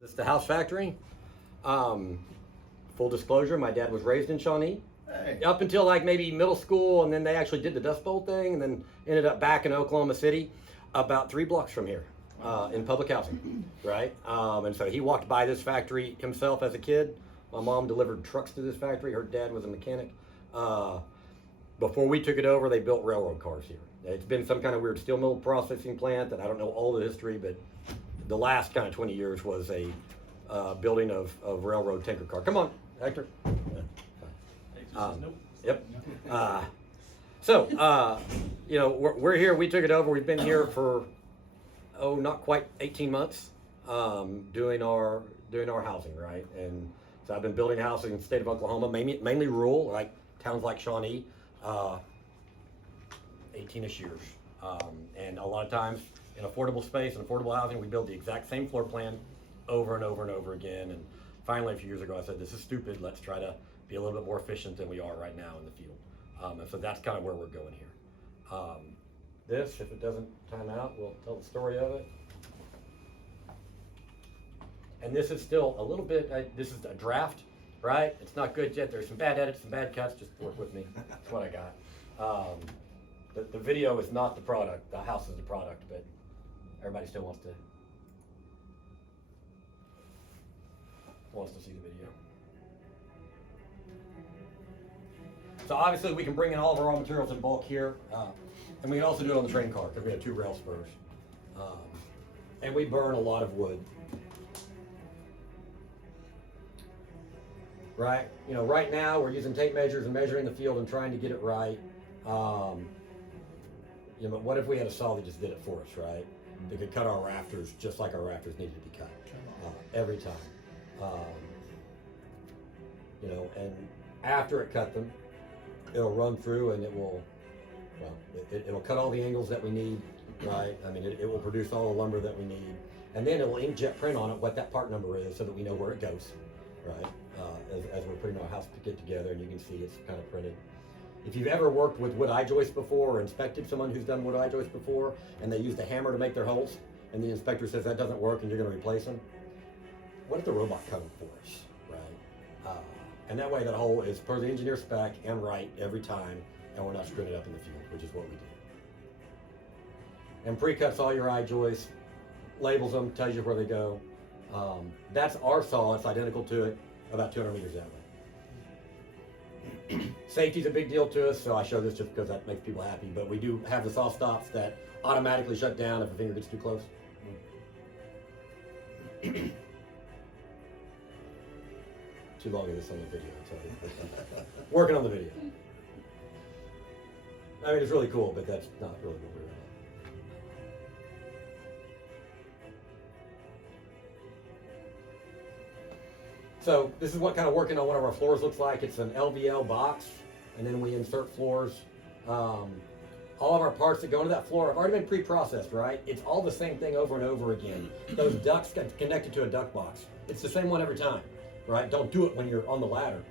This is the house factory. Full disclosure, my dad was raised in Shawnee. Hey. Up until like maybe middle school, and then they actually did the Dust Bowl thing, and then ended up back in Oklahoma City, about 3 blocks from here, in public housing, right? And so he walked by this factory himself as a kid. My mom delivered trucks to this factory. Her dad was a mechanic. Before we took it over, they built railroad cars here. It's been some kind of weird steel mill processing plant that I don't know all the history, but the last kind of 20 years was a building of railroad tanker car. Come on, Hector. Yep. You know, we're here. We took it over. We've been here for not quite 18 months, doing our housing, right? And so I've been building housing in the state of Oklahoma, mainly rural, like towns like Shawnee, 18ish years, and a lot of times in affordable space and affordable housing, we build the exact same floor plan over and over and over again. And finally, a few years ago, I said, this is stupid. Let's try to be a little bit more efficient than we are right now in the field. And so that's kind of where we're going here. This, if it doesn't time out, we'll tell the story of it. And this is still a little bit, this is a draft, right? It's not good yet. There's some bad edits, some bad cuts. Just work with me. That's what I got. The video is not the product. The house is the product, but everybody still wants to see the video. So obviously we can bring in all of our raw materials in bulk here, and we can also do it on the train car because we have 2 rail spurs, and we burn a lot of wood. Right, you know, right now we're using tape measures and measuring the field and trying to get it right. You know, but what if we had a saw that just did it for us, right? They could cut our rafters just like our rafters needed to be cut every time. You know, and after it cut them, it'll run through and it will, well, it'll cut all the angles that we need, right? I mean, it will produce all the lumber that we need, and then it'll inkjet print on it what that part number is so that we know where it goes, right? As we're putting our house kit together, and you can see it's kind of printed. If you've ever worked with wood eye joists before, or inspected someone who's done wood eye joists before, and they used a hammer to make their holes, and the inspector says that doesn't work and you're going to replace them, what if the robot cut them for us, right? And that way that hole is per the engineer spec and right every time, and we're not screwing it up in the field, which is what we do. And pre-cuts all your eye joists, labels them, tells you where they go. That's our saw. It's identical to it, about 200 meters that way. Safety's a big deal to us, so I show this just because that makes people happy, but we do have the saw stops that automatically shut down if a finger gets too close. Too long of this on the video, I'm sorry. Working on the video. I mean, it's really cool, but that's not really what we're doing. So this is what kind of working on one of our floors looks like. It's an LVL box, and then we insert floors. All of our parts that go into that floor have already been pre-processed, right? It's all the same thing over and over again. Those ducts get connected to a duct box. It's the same one every time, right? Don't do it when you're on the ladder.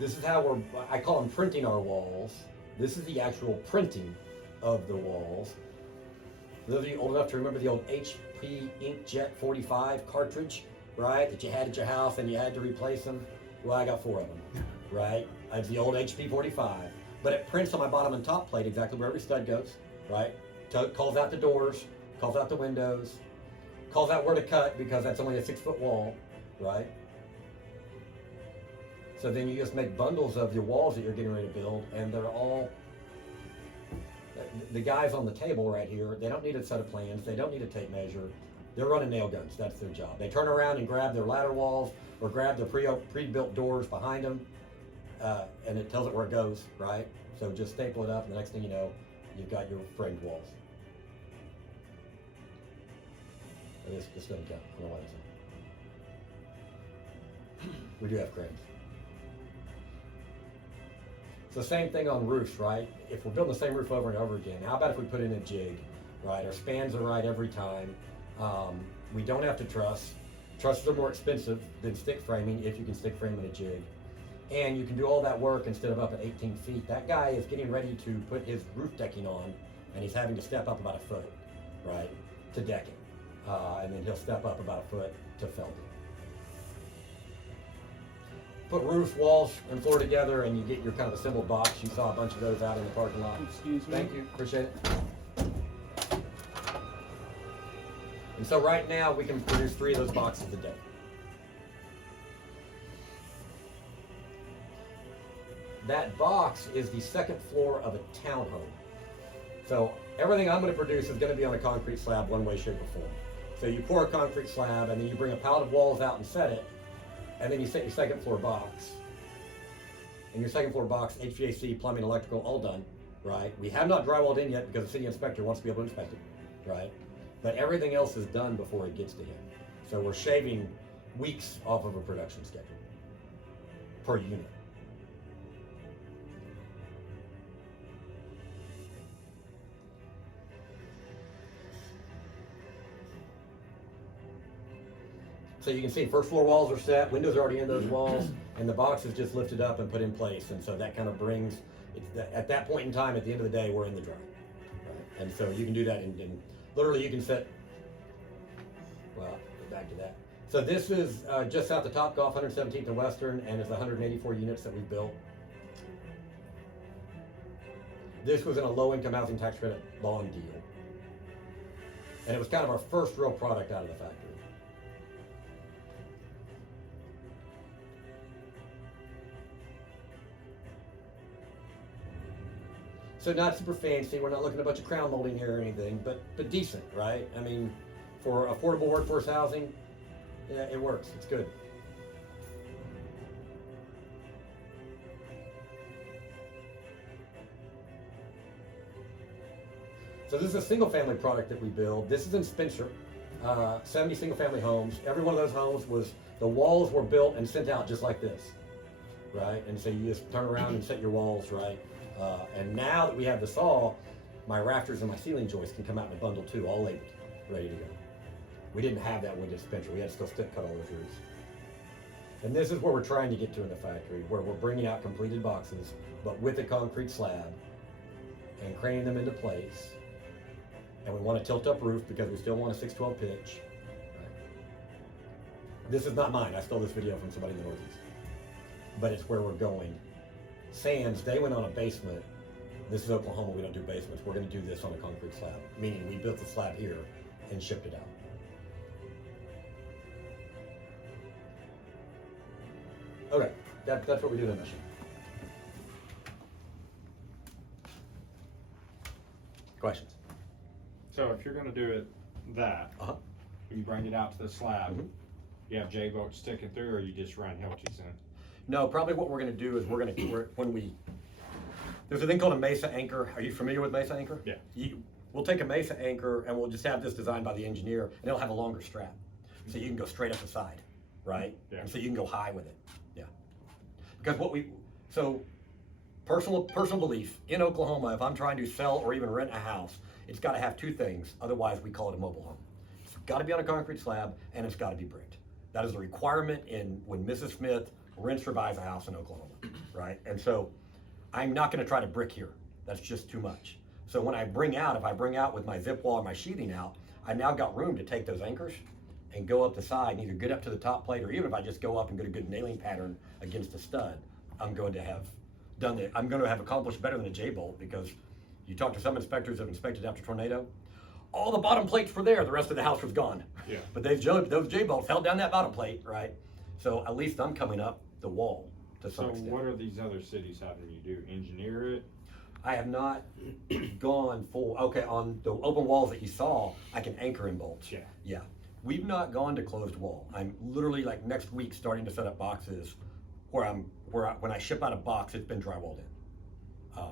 This is how I call them printing our walls. This is the actual printing of the walls. Those of you old enough to remember the old HP Inkjet 45 cartridge, right? That you had at your house and you had to replace them. Well, I got 4 of them, right? It's the old HP 45, but it prints on my bottom and top plate exactly where every stud goes, right? Calls out the doors, calls out the windows, calls out where to cut because that's only a 6-foot wall, right? So then you just make bundles of your walls that you're getting ready to build, and they're all, the guys on the table right here, they don't need a set of plans, they don't need a tape measure, they're running nail guns, that's their job. They turn around and grab their ladder walls or grab their pre-built doors behind them, and it tells it where it goes, right? So just staple it up, and the next thing you know, you've got your framed walls. And this doesn't count, I don't know why that's it. We do have cranes. It's the same thing on roofs, right? If we're building the same roof over and over again, how about if we put in a jig, right? Our spans are right every time. We don't have to truss. Trusses are more expensive than stick framing if you can stick frame in a jig. And you can do all that work instead of up at 18 feet. That guy is getting ready to put his roof decking on, and he's having to step up about a foot, right, to deck it. and then he'll step up about a foot to felt it. Put roofs, walls, and floor together, and you get your kind of assembled box. You saw a bunch of those out in the parking lot. Excuse me. Thank you, appreciate it. And so right now we can produce 3 of those boxes a day. That box is the second floor of a townhome. So everything I'm going to produce is going to be on a concrete slab one way, shape, or form. So you pour a concrete slab, and then you bring a pallet of walls out and set it, and then you set your second floor box. And your second floor box, HVAC, plumbing, electrical, all done, right? We have not drywalled in yet because the city inspector wants to be able to inspect it, right? But everything else is done before it gets to him. So we're shaving weeks off of a production schedule per unit. So you can see first floor walls are set, windows are already in those walls, and the box is just lifted up and put in place. And so that kind of brings, at that point in time, at the end of the day, we're in the dry. Right? And so you can do that in literally you can set, well, get back to that. So this is just south of Topgolf, 117th and Western, and it's 184 units that we built. This was in a low-income housing tax credit bond deal. And it was kind of our first real product out of the factory. So not super fancy, we're not looking at a bunch of crown molding here or anything, but decent, right? I mean, for affordable workforce housing, yeah, it works, it's good. So this is a single family product that we build. This is in Spencer, 70 single family homes. Every one of those homes the walls were built and sent out just like this, right? And so you just turn around and set your walls, right? And now that we have the saw, my rafters and my ceiling joists can come out in a bundle too, all labeled, ready to go. We didn't have that when we did Spencer. We had to still stick cut all those roofs. And this is where we're trying to get to in the factory, where we're bringing out completed boxes, but with a concrete slab and craning them into place. And we want a tilt-up roof because we still want a 612 pitch. Right? This is not mine. I stole this video from somebody in the Northeast. But it's where we're going. Sands, they went on a basement. This is Oklahoma, we don't do basements. We're gonna do this on a concrete slab, meaning we built the slab here and shipped it out. Okay, that's what we do in a mission. Questions? So if you're gonna do it when you bring it out to the slab, you have J-bolts sticking through, or you just run Hiltis in? No, probably what we're going to do is there's a thing called a mesa anchor. Are you familiar with mesa anchor? Yeah. We'll take a mesa anchor and we'll just have this designed by the engineer, and it'll have a longer strap. So you can go straight up the side, right? Yeah. And so you can go high with it. Yeah. Because personal belief, in Oklahoma, if I'm trying to sell or even rent a house, it's got to have 2 things. Otherwise, we call it a mobile home. It's got to be on a concrete slab, and it's got to be bricked. That is a requirement when Mrs. Smith rents or buys a house in Oklahoma, right? And so I'm not going to try to brick here. That's just too much. So when if I bring out with my zip wall or my sheathing out, I now got room to take those anchors and go up the side and either get up to the top plate, or even if I just go up and get a good nailing pattern against a stud, I'm going to have accomplished better than a J-bolt, because you talk to some inspectors that have inspected after tornado, all the bottom plates were there, the rest of the house was gone. Yeah. But those J-bolts held down that bottom plate, right? So at least I'm coming up the wall to some extent. So what are these other cities having you do? Engineer it? I have not gone full, on the open walls that you saw, I can anchor in bolts. Yeah. Yeah. We've not gone to closed wall. I'm literally like next week starting to set up boxes when I ship out a box, it's been drywalled in.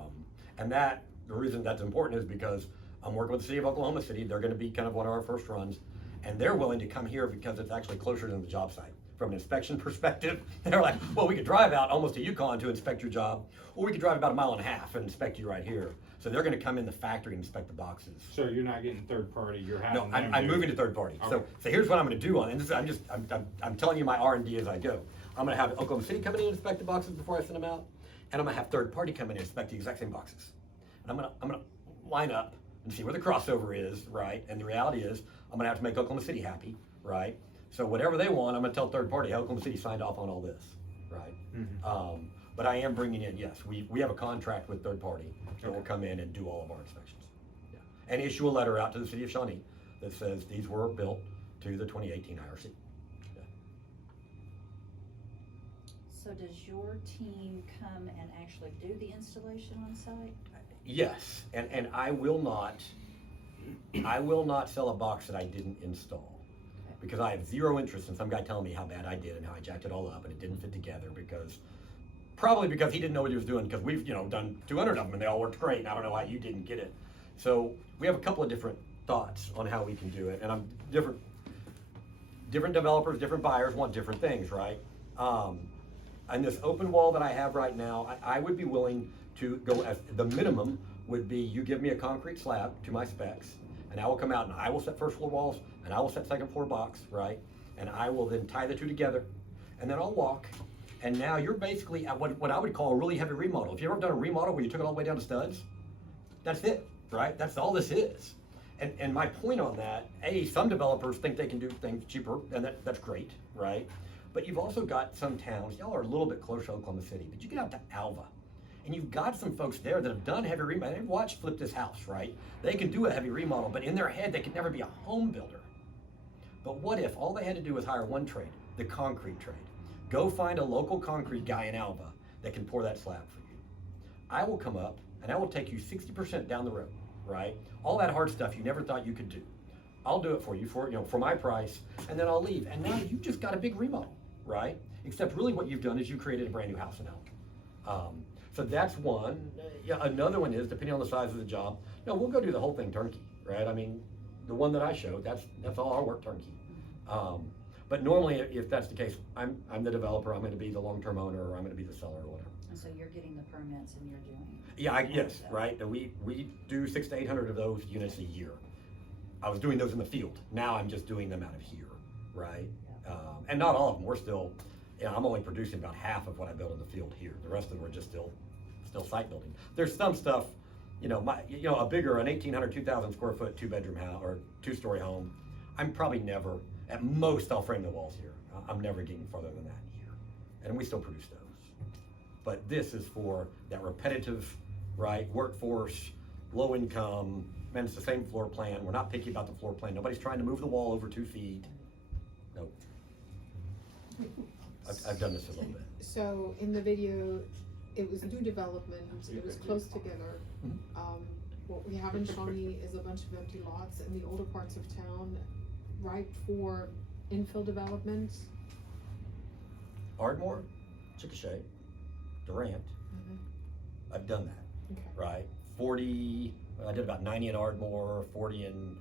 And the reason that's important is because I'm working with the city of Oklahoma City. They're going to be kind of one of our first runs, and they're willing to come here because it's actually closer to the job site. From an inspection perspective, they're like, well, we could drive out almost to Yukon to inspect your job, or we could drive about 1.5 miles and inspect you right here. So they're going to come in the factory and inspect the boxes. So you're not getting third party, you're having No, I'm moving to third party. Okay. So here's what I'm going to do I'm telling you my R&D as I go. I'm going to have Oklahoma City come in and inspect the boxes before I send them out, and I'm going to have third party come in and inspect the exact same boxes. And I'm going to line up and see where the crossover is, right? And the reality is, I'm gonna have to make Oklahoma City happy, right? So whatever they want, I'm gonna tell third party, hey, Oklahoma City signed off on all this, right? Mm-hmm. But I am bringing in, yes, we have a contract with third party that will come in and do all of our inspections. Yeah. And issue a letter out to the city of Shawnee that says these were built to the 2018 IRC. Yeah. So does your team come and actually do the installation on site? Yes, and I will not sell a box that I didn't install. Okay. Because I have zero interest in some guy telling me how bad I did and how I jacked it all up and it didn't fit together, probably because he didn't know what he was doing, because we've done 200 of them and they all worked great, and I don't know why you didn't get it. So we have a couple of different thoughts on how we can do it, and different developers, different buyers want different things, right? And this open wall that I have right now, I would be willing to go, as the minimum would be, you give me a concrete slab to my specs, and I will come out and I will set first floor walls and I will set second floor box, right? And I will then tie the two together, and then I'll walk. And now you're basically at what I would call a really heavy remodel. If you've ever done a remodel where you took it all the way down to studs, that's it, right? That's all this is. And my point on that, some developers think they can do things cheaper, and that's great, right? But you've also got some towns, y'all are a little bit closer to Oklahoma City, but you get out to Alva, and you've got some folks there that have done heavy remodel. They've watched Flip This House, right? They can do a heavy remodel, but in their head, they could never be a home builder. But what if all they had to do was hire one trade, the concrete trade? Go find a local concrete guy in Alva that can pour that slab for you. I will come up and I will take you 60% down the road, right? All that hard stuff you never thought you could do. I'll do it for you for my price, and then I'll leave. And now you just got a big remodel, right? Except really what you've done is you created a brand new house in Alva. So that's one. Another one is, depending on the size of the job, we'll go do the whole thing turnkey, right? I mean, the one that I showed, that's all our work turnkey. But normally, if that's the case, I'm the developer, I'm gonna be the long-term owner, or I'm gonna be the seller, or whatever. And so you're getting the permits and you're doing. Yeah, yes, right. And we do 600 to 800 of those units a year. I was doing those in the field. Now I'm just doing them out of here, right? Yeah. And not all of them. We're still, I'm only producing about half of what I build in the field here. The rest of them are just still site building. There's some stuff, a bigger, an 1,800, 2,000 square foot, 2-bedroom house or 2-story home. I'm probably never, at most, I'll frame the walls here. I'm never getting further than that here. And we still produce those. But this is for that repetitive, right, workforce, low income, man, it's the same floor plan. We're not picky about the floor plan. Nobody's trying to move the wall over 2 feet. Nope. I've done this a little bit. So in the video, it was new development, it was close together. What we have in Shawnee is a bunch of empty lots in the older parts of town, ripe for infill development. Ardmore, Chickasha, Durant, I've done that, Okay. right? 40, I did about 90 in Ardmore, 40 in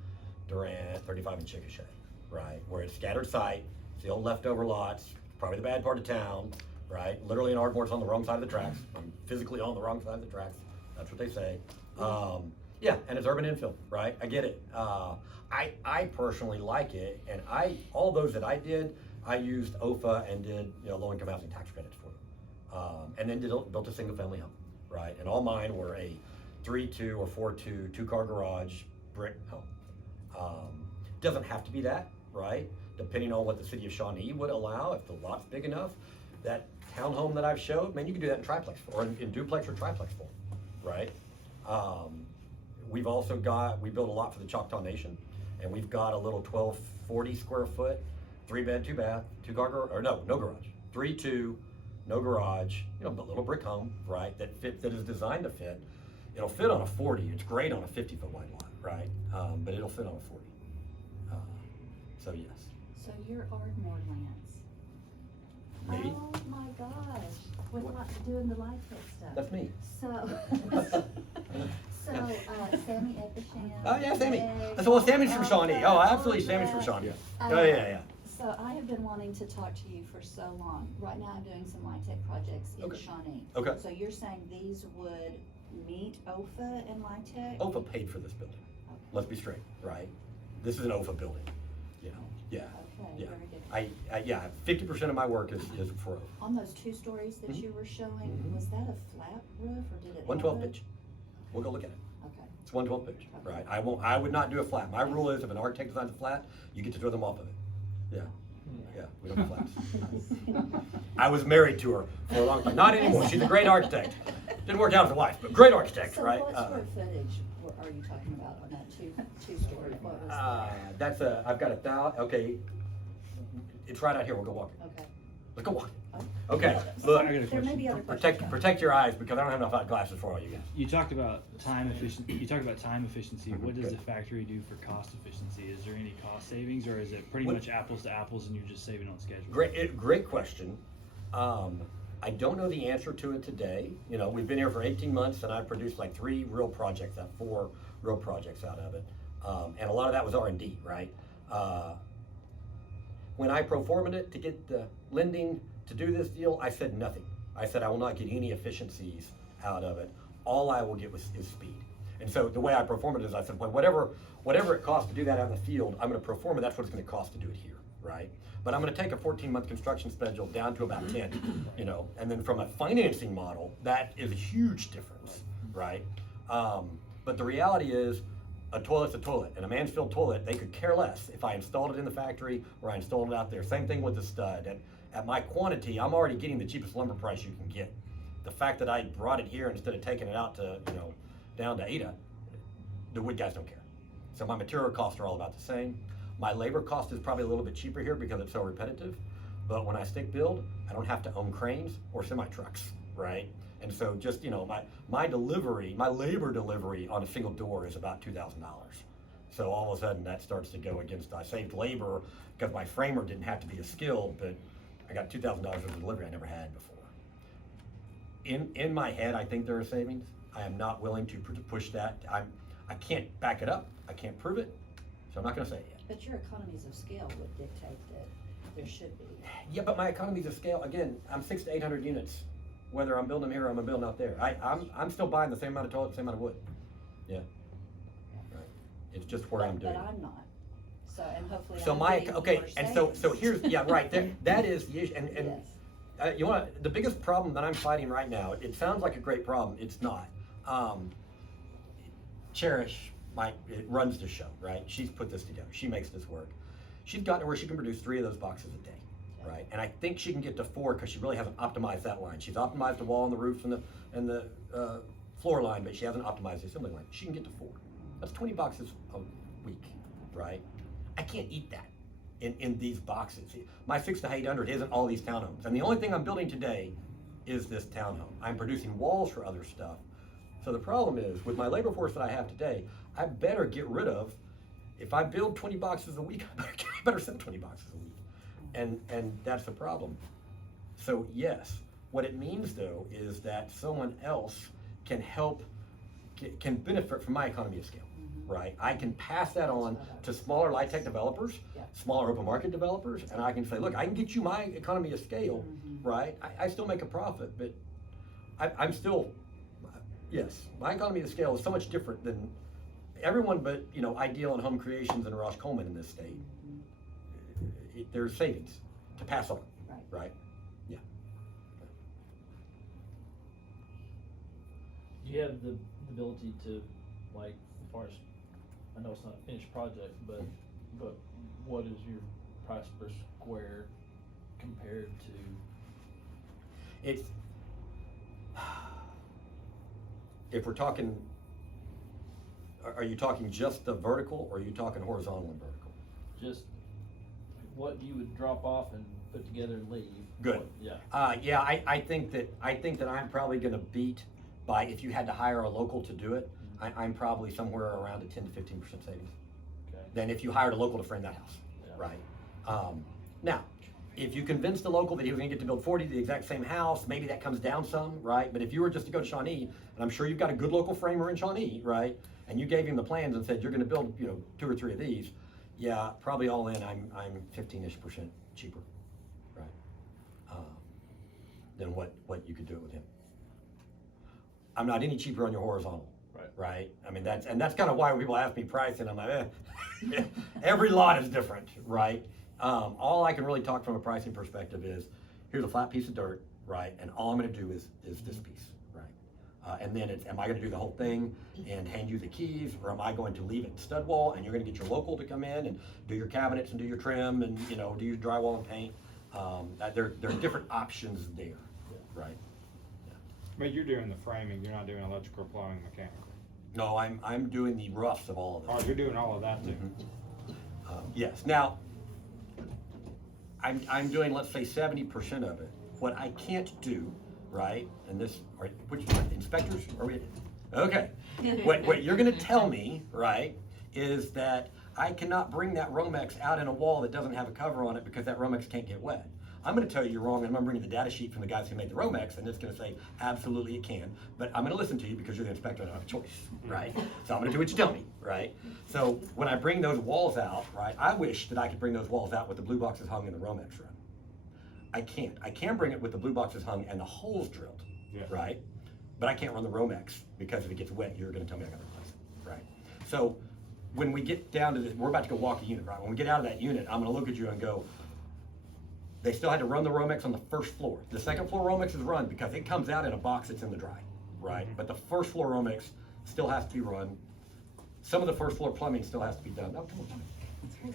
Durant, 35 in Chickasha, right? Where it's scattered site, it's the old leftover lots, probably the bad part of town, right? Literally in Ardmore, it's on the wrong side of the tracks. I'm physically on the wrong side of the tracks. That's what they say. Yeah, and it's urban infill, right? I get it. I personally like it, and all those that I did, I used OFA and did low-income housing tax credits for them, and then built a single-family home, right? And all mine were a 3-2 or 4-2 2-car garage brick home. Doesn't have to be that, right? Depending on what the city of Shawnee would allow, if the lot's big enough. That townhome that I've showed, man, you can do that in triplex or in duplex or triplex form, right? We've also we built a lot for the Choctaw Nation, and we've got a little 1,240 square foot, 3-bed, 2-bath, 2-car garage, or no garage, 3-2, no garage, but little brick home, right? That is designed to fit. It'll fit on a 40. It's great on a 50-foot wide lot, right? But it'll fit on a 40. So yes. So you're Ardmore lands. Me? Oh my gosh, with doing the live tech stuff. That's me. So, Sammy Episham. Oh yeah, Sammy. Greg, Well, Sammy's from all Shawnee. that, Oh, all absolutely, Sammy's from that. Shawnee. Uh, Oh yeah. So I have been wanting to talk to you for so long. Right now I'm doing some light tech projects in Okay. Shawnee. Okay. So you're saying these would meet OFA and light tech? OFA paid for this building. Let's be straight, right? This is an OFA building. Yeah. Okay, Yeah. very good. 50% of my work is for OFA. On those 2 stories that you were showing, was that a flat roof or did it have 112 a- pitch. We'll go look at it. Okay. It's 1/12 pitch, right? I would not do a flat. My rule is if an architect designs a flat, you get to throw them off of it. Yeah, we don't do flats. I was married to her for a long time. Not anymore. She's a great architect. Didn't work out as a wife, but great architect, So right? what square footage are you talking about on that two-story? What was that? I've got 1,000. Okay, it's right out here. We'll go walk it. Okay. Let's go walk it. Oh. Okay, So look. I got a there may be other Protect questions. protect your eyes because I don't have enough glasses for all you guys. You talked about time efficiency. You talked about time efficiency. What does Good. the factory do for cost efficiency? Is there any cost savings, or is it pretty What- much apples to apples, and you're just saving on schedule? Great question. I don't know the answer to it today. You know, we've been here for 18 months and I produced like 4 real projects out of it. And a lot of that was R&D, right? When I pro-formed it to get the lending to do this deal, I said nothing. I said I will not get any efficiencies out of it. All I will get is speed. And so the way I pro-formed it is I said, well, whatever it costs to do that out in the field, I'm going to pro-form it. That's what it's going to cost to do it here, right? But I'm going to take a 14-month construction schedule down to about 10, you know, and then from a financing model, that is a huge difference, right? But the reality is, a toilet's a toilet, and a Mansfield toilet, they could care less if I installed it in the factory or I installed it out there. Same thing with the stud. At my quantity, I'm already getting the cheapest lumber price you can get. The fact that I brought it here instead of taking it out to, you know, down to Ada, the wood guys don't care. So my material costs are all about the same. My labor cost is probably a little bit cheaper here because it's so repetitive. But when I stick build, I don't have to own cranes or semi trucks, right? And so just, you know, my labor delivery on a single door is about $2,000. So all of a sudden that starts to go against, I saved labor because my framer didn't have to be as skilled, but I got $2,000 of delivery I never had before. In my head, I think there are savings. I am not willing to push that. I can't back it up. I can't prove it. So I'm not gonna say it yet. But your economies of scale would dictate that there should be. Yeah, but my economies of scale, again, I'm 600 to 800 units. Whether I'm building them here or I'm building out there. I'm still buying the same amount of toilet, the same amount of wood. Yeah. Right. It's just where I'm doing. But I'm not. So, and hopefully So I'm my, getting okay, more and so savings. here's, yeah, right, that is the issue, and Yes. you want, the biggest problem that I'm fighting right now, it sounds like a great problem, it's not. Cherish, it runs the show, right? She's put this together, she makes this work. She's gotten to where she can produce 3 of those boxes a day, right? And I think she can get to 4 because she really hasn't optimized that line. She's optimized the wall and the roof and the floor line, but she hasn't optimized the assembly line. She can get to 4. That's 20 boxes a week, right? I can't eat that in these boxes. My 600 to 800 isn't all these townhomes. And the only thing I'm building today is this townhome. I'm producing walls for other stuff. So the problem is, with my labor force that I have today, I better get rid of, if I build 20 boxes a week, I better sell 20 boxes a week. And that's the problem. So yes, what it means though is that someone else can help, can benefit from my economy of scale. Right, I can pass that on to smaller light tech developers, smaller open market developers, and I can say, look, I can get you my economy of scale, right? I still make a profit, but I'm still, yes, my economy of scale is so much different than everyone but, you know, Ideal and Home Creations and Ross Coleman in this state. There's savings to pass on, right? Yeah. Do you have the ability to, like, as far as, I know it's not a finished project, but what is your price per square compared to? It's, if we're talking, are you talking just the vertical or are you talking horizontal and vertical? Just what you would drop off and put together and leave? Good. Yeah. I think that I'm probably gonna beat by, if you had to hire a local to do it, I'm probably somewhere around a 10 to 15% savings. Okay. Than if you hired a local to frame that house, Yeah. right? Now, if you convinced the local that he was gonna get to build 40 of the exact same house, maybe that comes down some, right? But if you were just to go to Shawnee, and I'm sure you've got a good local framer in Shawnee, right? And you gave him the plans and said, you're gonna build, you know, 2 or 3 of these, yeah, probably all in, I'm 15-ish% cheaper, right? Than what you could do it with him. I'm not any cheaper on your horizontal. Right? I mean, that's kind of why when people ask me price, and I'm like, every lot is different, right? All I can really talk from a pricing perspective is, here's a flat piece of dirt, right? And all I'm gonna do is this piece, right? And then it's, am I gonna do the whole thing and hand you the keys, or am I going to leave it stud wall and you're gonna get your local to come in and do your cabinets and do your trim and, you know, do your drywall and paint? There are different options there, right? But you're doing the framing, you're not doing electrical, plumbing, mechanical. No, I'm doing the roughs of all of Oh, this. you're doing all of that too? Yes, now, I'm doing, let's say, 70% of it. What I can't do, right, and this, which inspectors are we? Okay, what you're gonna tell me, right, is that I cannot bring that Romex out in a wall that doesn't have a cover on it because that Romex can't get wet. I'm gonna tell you you're wrong, and I'm gonna bring you the data sheet from the guys who made the Romex, and it's gonna say, absolutely it can. But I'm gonna listen to you because you're the inspector, I don't have a choice, right? So I'm gonna do what you tell me, right? So when I bring those walls out, right, I wish that I could bring those walls out with the blue boxes hung and the Romex run. I can't. I can bring it with the blue boxes hung and the holes drilled, Yeah. right? But I can't run the Romex because if it gets wet, you're gonna tell me I gotta replace it, right? So when we get down to this, we're about to go walk a unit, right? When we get out of that unit, I'm gonna look at you and go, they still had to run the Romex on the first floor. The second floor Romex is run because it comes out in a box that's in the dry, right? But the first floor Romex still has to be run. Some of the first floor plumbing still has to be done. Oh, come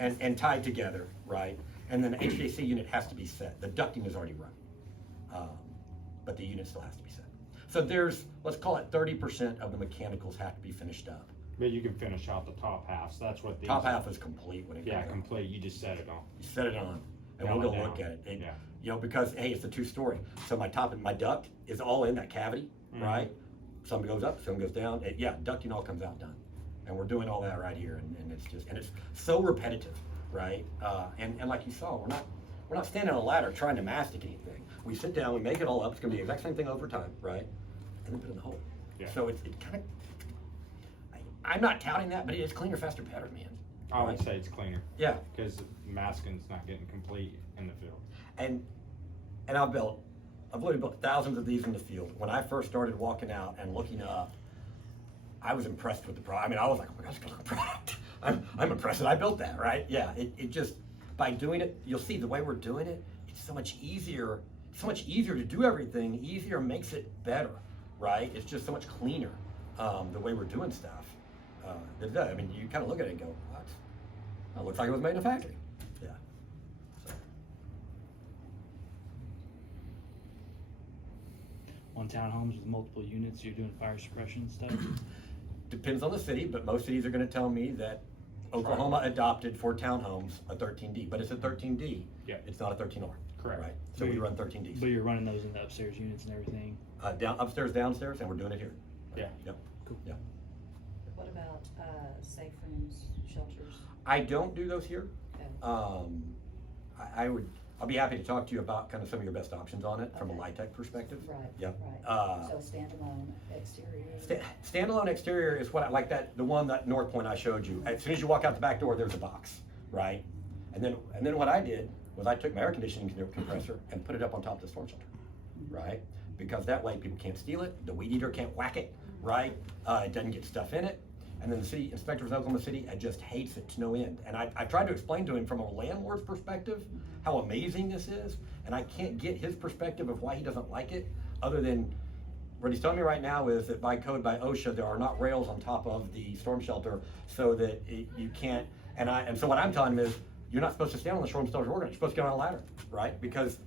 on. And tied together, right? And then the HVAC unit has to be set. The ducting is already run. But the unit still has to be set. So there's, let's call it 30% of the mechanicals have to be finished up. But you can finish out the top half, so that's what these. Top half is complete when it comes Yeah, out. complete, you just set it on. You set it on, and Nail we'll it go look down. at it. And, Yeah. you know, because, hey, it's a two-story. So my top and my duct is all in that cavity, right? Some goes up, some goes down. Yeah, ducting all comes out done. And we're doing all that right here, and it's just, and it's so repetitive, right? And like you saw, we're not standing on a ladder trying to mastic anything. We sit down, we make it all up. It's gonna be the exact same thing over time, right? And then put it in the hole. Yeah. So it kind of, I'm not touting that, but it is cleaner, faster, better, man. I would say it's cleaner, Yeah, because masking's not getting complete in the field. and I've literally built thousands of these in the field. When I first started walking out and looking up, I was impressed with the product. I mean, I was like, oh my gosh, it's a good product. I'm impressed that I built that, right? Yeah, it just, by doing it, you'll see the way we're doing it, it's so much easier to do everything. Easier makes it better, right? It's just so much cleaner, the way we're doing stuff. I mean, you kind of look at it and go, what? That looks like it was made in a factory. Yeah. So. On townhomes with multiple units, you're doing fire suppression stuff? Depends on the city, but most cities are gonna tell me that Oklahoma adopted for townhomes a 13D, but it's a 13D. Yeah. It's not a 13R. Correct. Right, so we run 13Ds. But you're running those in the upstairs units and everything? Upstairs, downstairs, and we're doing it here. Yeah. Yep. Cool. Yeah. What about, safe rooms, shelters? I don't do those here. Okay. I'll be happy to talk to you about kind of some of your best options on it from a LIHTC perspective. Right, Yep. right. So standalone exterior? Standalone exterior is what I like, the one that North Point I showed you. As soon as you walk out the back door, there's a box, right? And then what I did was I took my air conditioning compressor and put it up on top of the storm shelter, right? Because that way people can't steal it, the weed eater can't whack it, right? It doesn't get stuff in it. And then the city inspector of Oklahoma City just hates it to no end. And I tried to explain to him from a landlord's perspective how amazing this is, and I can't get his perspective of why he doesn't like it, other than what he's telling me right now is that by code, by OSHA, there are not rails on top of the storm shelter so that you can't, and so what I'm telling him is, you're not supposed to stand on the storm shelter organ, you're supposed to get on a ladder, right? Because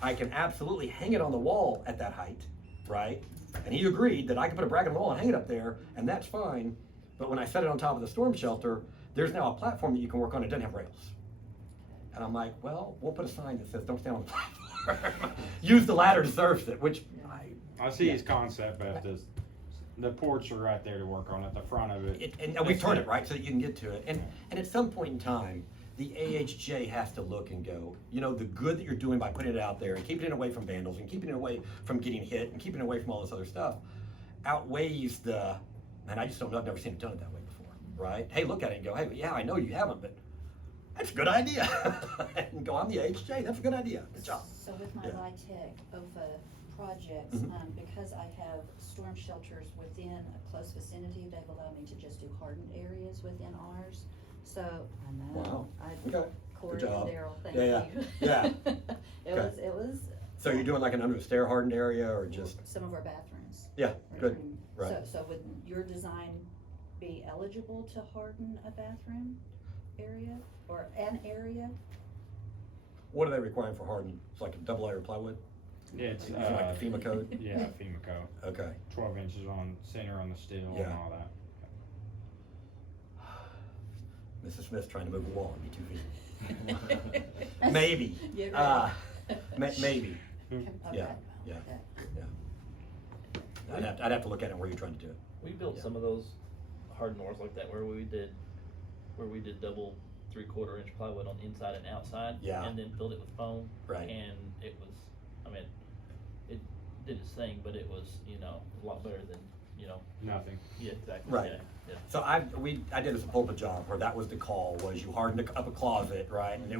I can absolutely hang it on the wall at that height, right? And he agreed that I could put a bracket on the wall and hang it up there, and that's fine. But when I set it on top of the storm shelter, there's now a platform that you can work on. It doesn't have rails. And I'm like, well, we'll put a sign that says, don't stand on the platform. Use the ladder to service it, which I see his concept, but the ports are right there to work on it, the front of it. and we've turned it right so that you can get to it. And at some point in time, the AHJ has to look and go, you know, the good that you're doing by putting it out there and keeping it away from vandals and keeping it away from getting hit and keeping it away from all this other stuff outweighs and I just don't know, I've never seen it done it that way before, right? Hey, look at it and go, hey, yeah, I know you haven't, but that's a good idea. And go, I'm the AHJ, that's a good idea, good job. So with my Yeah. LIHTC OFA projects, because I have storm shelters within a close vicinity, they've allowed me to just do hardened areas within ours. So, I know. Wow. I, Okay. Corey Good and job. Daryl, thank Yeah, you. yeah. It Okay. was, So you're doing like an under the stair hardened area or just? some of our bathrooms. bathrooms. Yeah, good, Bedroom. right. So would your design be eligible to harden a bathroom area or an area? What are they requiring for hardening? It's like a double layer of plywood? Yeah, it's, Is it like the FEMA code? yeah, FEMA code. Okay. 12 inches on center on the steel and Yeah. all that. Mrs. Smith's trying to move a wall and be 2 feet. Maybe. Yeah, Uh, right. maybe. Okay. Yeah, yeah. I'd have to look at it where you're trying to do it. We built Yeah. some of those hard doors like that where we did double 3/4 inch plywood on the inside and outside. Yeah. And then filled it with foam. Right. And it was, I mean, it did its thing, but it was, a lot better than, Nothing. yeah, exactly. Right. Yeah. So I did a Sepulpa job where that was the call, was you hardened up a closet, right? And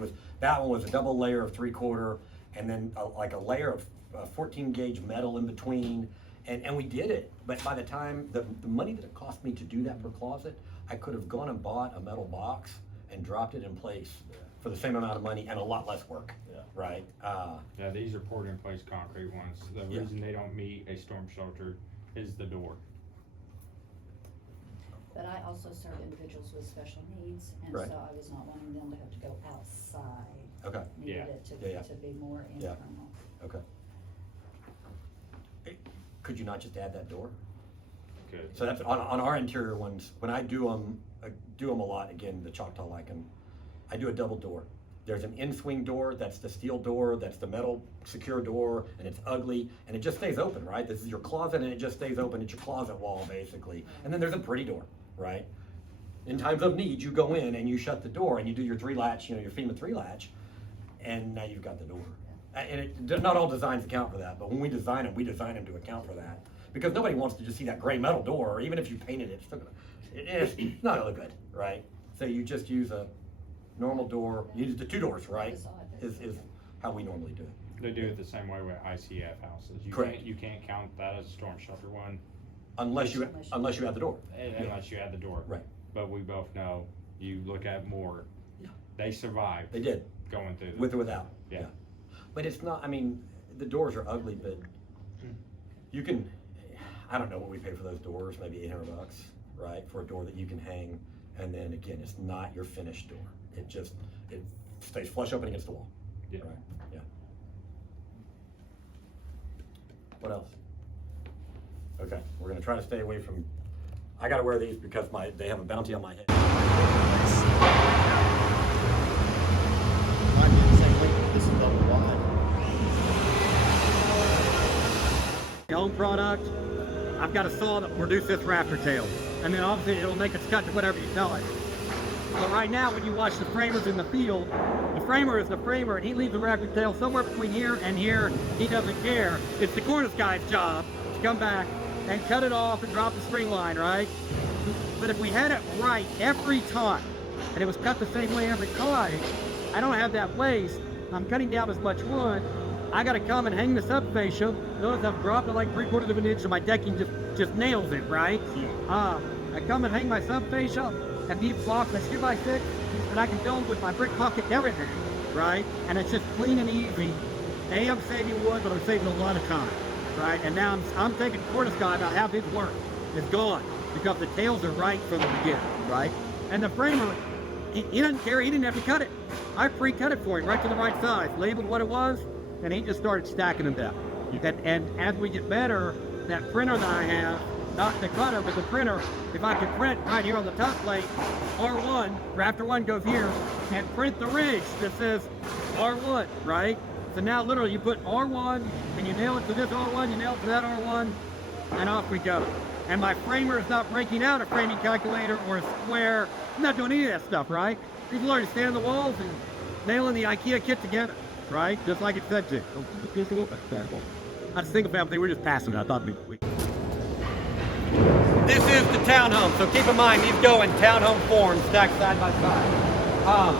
that one was a double layer of 3/4 and then like a layer of 14 gauge metal in between. And we did it, but by the time, the money that it cost me to do that per closet, I could have gone and bought a metal box and dropped it in place for the same amount of money and a lot less work, Yeah. right? Yeah, these are poured in place concrete ones. The Yeah. reason they don't meet a storm shelter is the door. But I also serve individuals with special needs, and Right. so I was not wanting them to have to go outside. Okay, Needed Yeah. it to, Yeah, yeah. to be more Yeah. internal. okay. Could you not just add that door? Good. So that's on our interior ones, when I do them a lot, again, the Choctaw like 'em, I do a double door. There's an in-swing door, that's the steel door, that's the metal secure door, and it's ugly, and it just stays open, right? This is your closet, and it just stays open, it's your closet wall, basically. And then there's a pretty door, right? In times of need, you go in and you shut the door, and you do your 3-latch, your FEMA 3-latch, and now you've got the door. And not all designs account for that, but when we design them to account for that. Because nobody wants to just see that gray metal door, or even if you painted it, it's still it's not gonna look good, right? So you just use a normal door, use the 2 doors, right? Is how we normally do it. They do it the same way with ICF houses. Correct. You can't count that as a storm shelter one Unless you add the door. unless you add the door. Right. But we both know, you look at more, Yeah. they survived They did, going through with or without. Yeah. But it's not, I mean, the doors are ugly, but you can, I don't know what we pay for those doors, maybe $800, right? For a door that you can hang, and then again, it's not your finished door. It stays flush open against the wall. Yeah. Right, yeah. What else? Okay, we're gonna try to stay away from, I gotta wear these because they have a bounty on my head. This is double wide. Home product, I've got a saw that will reduce this rafter tail, and then obviously it'll make its cut to whatever you tell it. So right now, when you watch the framers in the field, the framer is the framer, and he leaves the rafter tail somewhere between here and here. He doesn't care. It's the cornice guy's job to come back and cut it off and drop the string line, right? But if we had it right every time, and it was cut the same way every time, I don't have that waste. I'm cutting down as much wood. I gotta come and hang the subfascia. Notice I've dropped it like 3/4 of an inch, and my decking just nails it, right? I come and hang my subfascia, and these blocks I 2x6, and I can build with my brick bucket and everything, right? And it's just clean and easy. I'm saving wood, but I'm saving a lot of time, right? And now I'm thinking cornice guy about half his work is gone because the tails are right from the beginning, right? And the framer, he doesn't care. He didn't have to cut it. I pre-cut it for him right to the right size, labeled what it was, and he just started stacking them down. And as we get better, that printer that I have, not the cutter, but the printer, if I could print right here on the top plate, R1, Rafter 1 goes here, and print the ridge that says R1, right? So now literally you put R1, and you nail it to this R1, you nail it to that R1, and off we go. And my framer is not breaking out a framing calculator or a square. I'm not doing any of that stuff, right? People already stand on the walls and nailing the IKEA kit together, right? Just like it said to. That's a single family thing, we're just passing it. I thought we. This is the townhome, so keep in mind these go in townhome form, stacked side by side.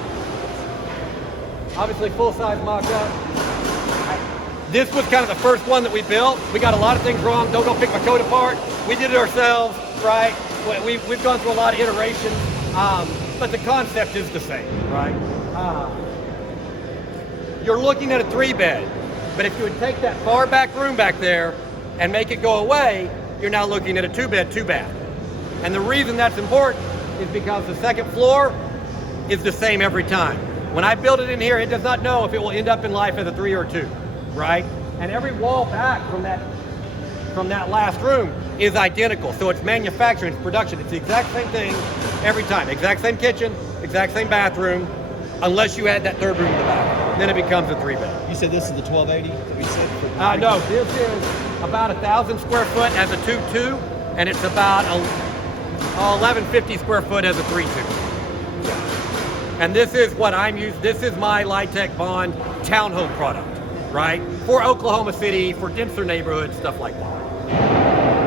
Obviously full-size mock-up. This was kind of the first one that we built. We got a lot of things wrong. Don't go pick my code apart. We did it ourselves, right? We've gone through a lot of iterations, but the concept is the same, right? You're looking at a 3-bed, but if you would take that far back room back there and make it go away, you're now looking at a 2-bed, 2-bath. And the reason that's important is because the second floor is the same every time. When I build it in here, it does not know if it will end up in life as a 3 or a 2, right? And every wall back from that last room is identical. So it's manufacturing, it's production. It's the exact same thing every time. Exact same kitchen, exact same bathroom, unless you add that third room in the back. Then it becomes a 3-bed. You said this is the 1280 that we said for No, this is about 1,000 square foot as a 2-2, and it's about 1,150 square foot as a 3-2. And this is what I'm using. This is my Litec Bond townhome product, right? For Oklahoma City, for denser neighborhoods, stuff like that.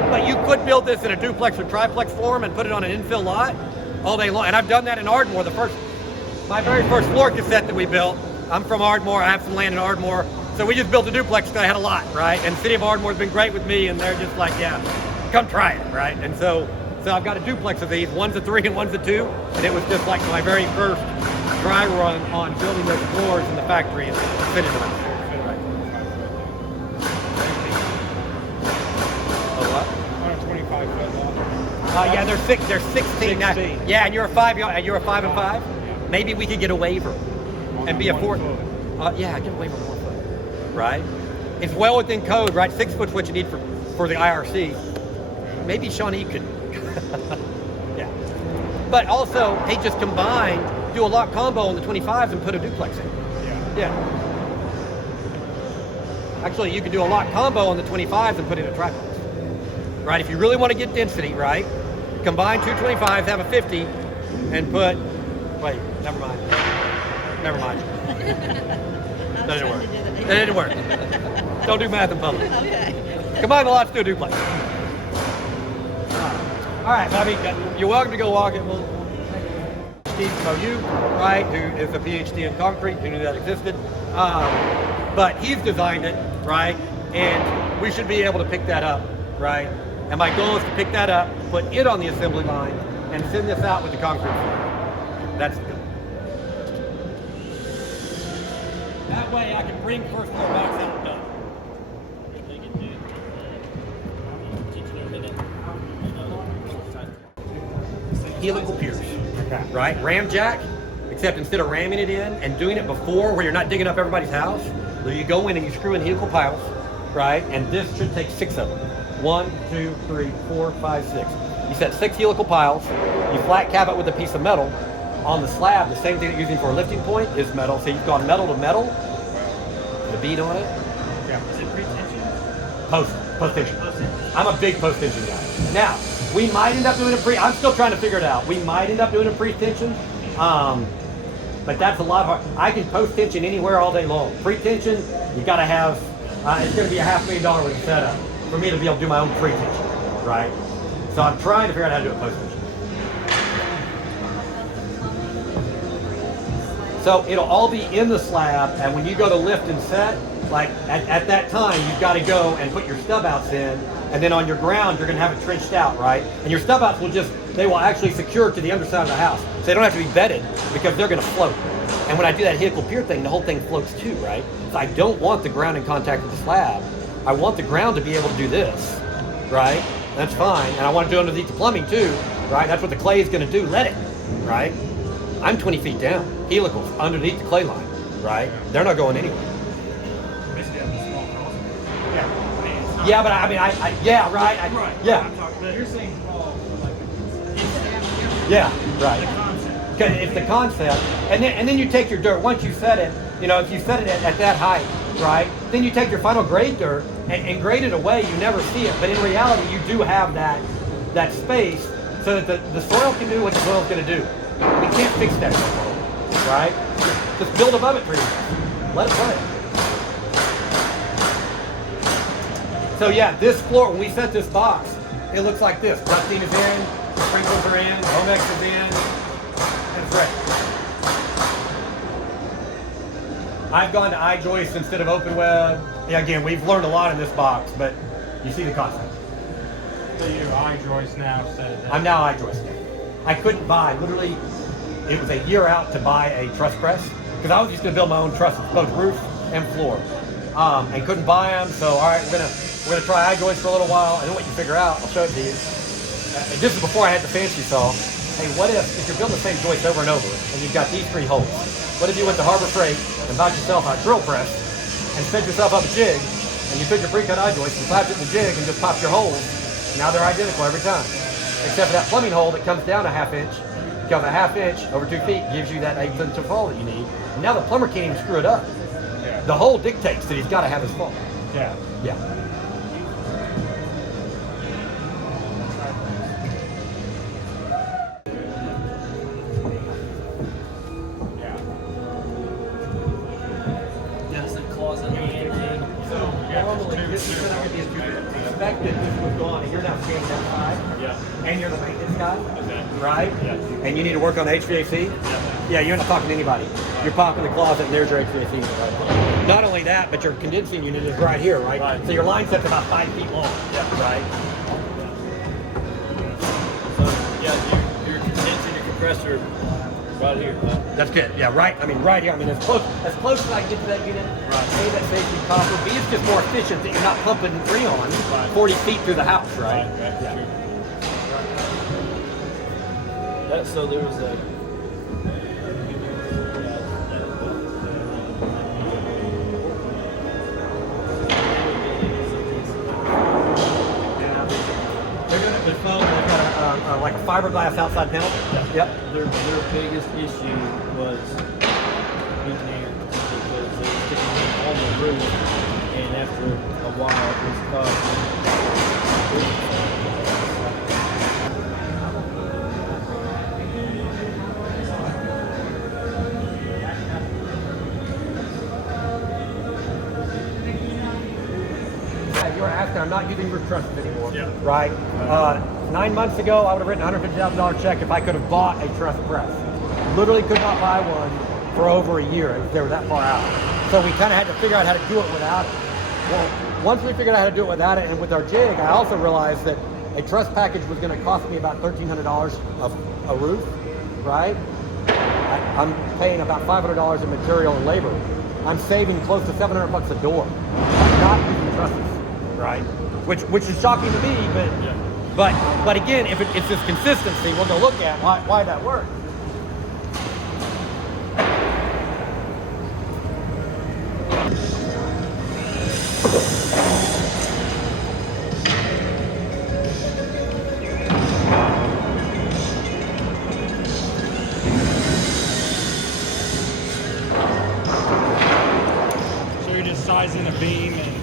But you could build this in a duplex or triplex form and put it on an infill lot all day long. And I've done that in Ardmore. My very first floor cassette that we built, I'm from Ardmore, I have some land in Ardmore. So we just built a duplex because I had a lot, right? And the city of Ardmore's been great with me, and they're just like, yeah, come try it, right? And so I've got a duplex of these, one's a 3 and one's a 2, and it was just like my very first dry run on building those floors in the factory and fitting them out. On a 25-foot lot. Yeah, they're 16 now. Yeah, and you're a 5 and 5. Maybe we could get a waiver and be a 4. Yeah, get a waiver on 1 foot, right? It's well within code, right? 6 foot's what you need for the IRC. Maybe Shawnee could. Yeah. But also, hey, just combine, do a lot combo on the 25s and put a duplex in. Yeah. Actually, you could do a lot combo on the 25s and put in a triplex. Right? If you really want to get density, right? Combine 2 25s, have a 50, and put. Wait, never mind. That didn't work. That didn't work. Don't do math in public. Okay. Combine the lots to a duplex. All right, Bobby, you're welcome to go walk it. We'll Steve OU, right, who is a PhD in concrete, who knew that existed. But he's designed it, right? And we should be able to pick that up, right? And my goal is to pick that up, put it on the assembly line, and send this out with the concrete floor. That's good. That way I can bring first floor box out done. Helical piers, right? Ram jack, except instead of ramming it in and doing it before where you're not digging up everybody's house, so you go in and you screw in helical piles, right? And this should take 6 of them. 1, 2, 3, 4, 5, 6. You set 6 helical piles, you flat cap it with a piece of metal. On the slab, the same thing that you're using for a lifting point is metal. So you've gone metal to metal, the bead on it. Yeah. Is it pre-tension? Post tension. I'm a big post tension guy. Now, we might end up doing I'm still trying to figure it out. We might end up doing a pre-tension, but that's a lot hard. I can post tension anywhere all day long. Pre-tension, you gotta have, it's gonna be a $500,000 with a setup for me to be able to do my own pre-tension, right? So I'm trying to figure out how to do a post tension. So it'll all be in the slab, and when you go to lift and set, like at that time, you've got to go and put your stub outs in, and then on your ground, you're going to have it trenched out, right? And your stub outs they will actually secure to the underside of the house. So they don't have to be bedded because they're going to float. And when I do that helical pier thing, the whole thing floats too, right? So I don't want the ground in contact with the slab. I want the ground to be able to do this, right? That's fine. And I want to do underneath the plumbing too, right? That's what the clay is going to do. Let it, right? I'm 20 feet down. Helicals underneath the clay line, right? They're not going anywhere. Basically, have a small crossing. Yeah. I mean, it's not. Yeah, but yeah, right. Right. Yeah. I'm talking, but you're saying small, like, Yeah, the right. concept. Okay, it's the concept, and then you take your dirt. Once you set it, if you set it at that height, right? Then you take your final grade dirt and grade it away. You never see it, but in reality, you do have that space so that the soil can do what the soil's going to do. We can't fix that, right? Just build above it pretty much. Let it play. So yeah, this floor, when we set this box, it looks like this. Ducting is in, sprinklers are in, Homex is in, and it's ready. I've gone to iJoist instead of open web. Yeah, again, we've learned a lot in this box, but you see the concept. So you iJoist now instead of that. I'm now iJoist. I couldn't buy, literally, it was a year out to buy a truss press, because I was just going to build my own trusses, both roof and floor, and couldn't buy them, so all right, we're going to We're gonna try eye joints for a little while, and then what you figure out, I'll show it to you. This is before I had the fancy saw. Hey, what if you're building the same joints over and over, and you've got these 3 holes? What if you went to Harbor Freight and bought yourself a drill press and set yourself up a jig, and you took your pre-cut eye joints and slapped it in the jig and just popped your holes? Now they're identical every time, except for that plumbing hole that comes down a 1/2 inch, because a 1/2 inch over 2 feet gives you that 1/8 inch of fall that you need. And now the plumber can't even screw it up. Yeah. The hole dictates that he's got to have his fall. Yeah. Yeah. Does the closet and Normally, this is going to be expected. This was gone, and you're now standing outside. Yeah. And you're the maintenance guy, Okay. right? Yeah. And you need to work on HVAC. Yeah, you're not talking to anybody. You're popping the closet, and there's your HVAC unit right there. Not only that, but your condensing unit is right here, right? Right. So your line set's about 5 feet long. Yeah. Right. so yeah, you're condensing your compressor right here. That's good. Yeah, right. I mean, right here. I mean, as close as I can get to that unit. Right. A, that saves you copper. B, it's just more efficient that you're not pumping Freon Right. 40 feet through the house, right? Right. Yeah. So there was a. They're doing it with foam. They've got like a fiberglass outside panel. Yep. Their biggest issue was heating air because they were sticking it on the roof, and after a while it was causing. Yeah, you were asking, I'm not using roof trusses anymore. Yeah. Right? 9 months ago, I would have written a $150,000 check if I could have bought a truss press. Literally could not buy one for over a year. They were that far out. So we kind of had to figure out how to do it without it. Well, once we figured out how to do it without it, and with our jig, I also realized that a truss package was going to cost me about $1,300 of a roof, right? I'm paying about $500 in material and labor. I'm saving close to $700 a door. I'm not using trusses, right? Which is shocking to me, but again, if it's this consistency, we'll go look at why that works. So you're just sizing a beam and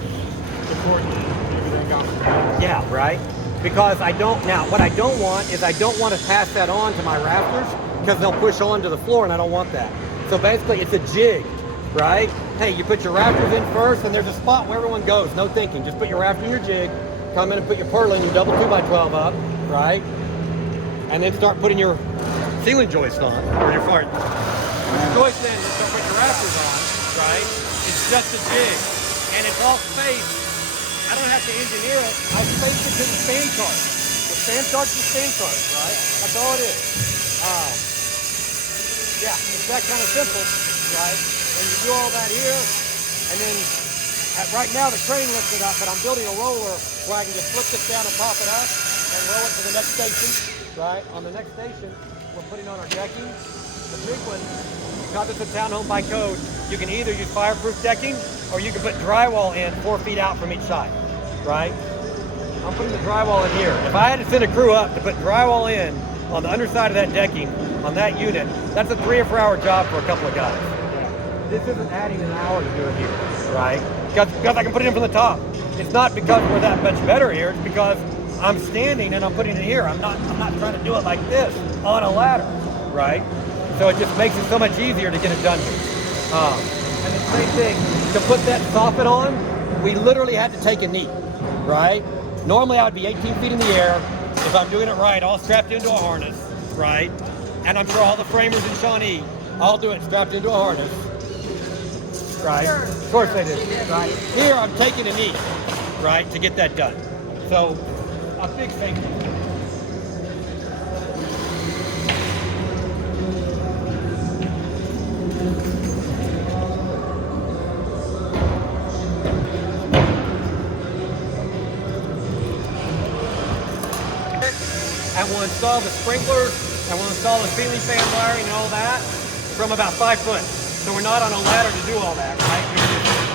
supporting everything off the ground. Yeah, right? Because what I don't want is I don't want to pass that on to my rafters because they'll push onto the floor and I don't want that. So basically it's a jig, right? Hey, you put your rafters in first and there's a spot where everyone goes, no thinking. Just put your rafter in your jig, come in and put your purlin, your double 2x12 up, right? And then start putting your ceiling joist on, or your part. Joist in, start putting your rafters on, right? It's just a jig, and it's all spaced. I don't have to engineer it. I spaced it to the span chart. The span chart's the span chart, right? That's all it is. Yeah, it's that kind of simple, right? And you do all that here, and then right now the crane lifts it up, but I'm building a roller where I can just flip this down and pop it up and roll it to the next station, right? On the next station, we're putting on our decking. The big one, because it's a townhome by code, you can either use fireproof decking or you can put drywall in 4 feet out from each side, right? I'm putting the drywall in here. If I had to send a crew up to put drywall in on the underside of that decking, on that unit, that's a 3 or 4 hour job for a couple of guys. This isn't adding an hour to do it here, right? Because I can put it in from the top. It's not because we're that much better here, it's because I'm standing and I'm putting it here. I'm not trying to do it like this on a ladder, right? So it just makes it so much easier to get it done here. And the same thing, to put that soffit on, we literally had to take a knee, right? Normally I would be 18 feet in the air if I'm doing it right, all strapped into a harness, right? And I'm sure all the framers in Shawnee all do it strapped into a harness, right? Of course they do, right? Here I'm taking a knee, right, to get that done. So a big safety. and we'll install the sprinklers, and we'll install the ceiling fan wiring and all that from about 5 foot. So we're not on a ladder to do all that, right?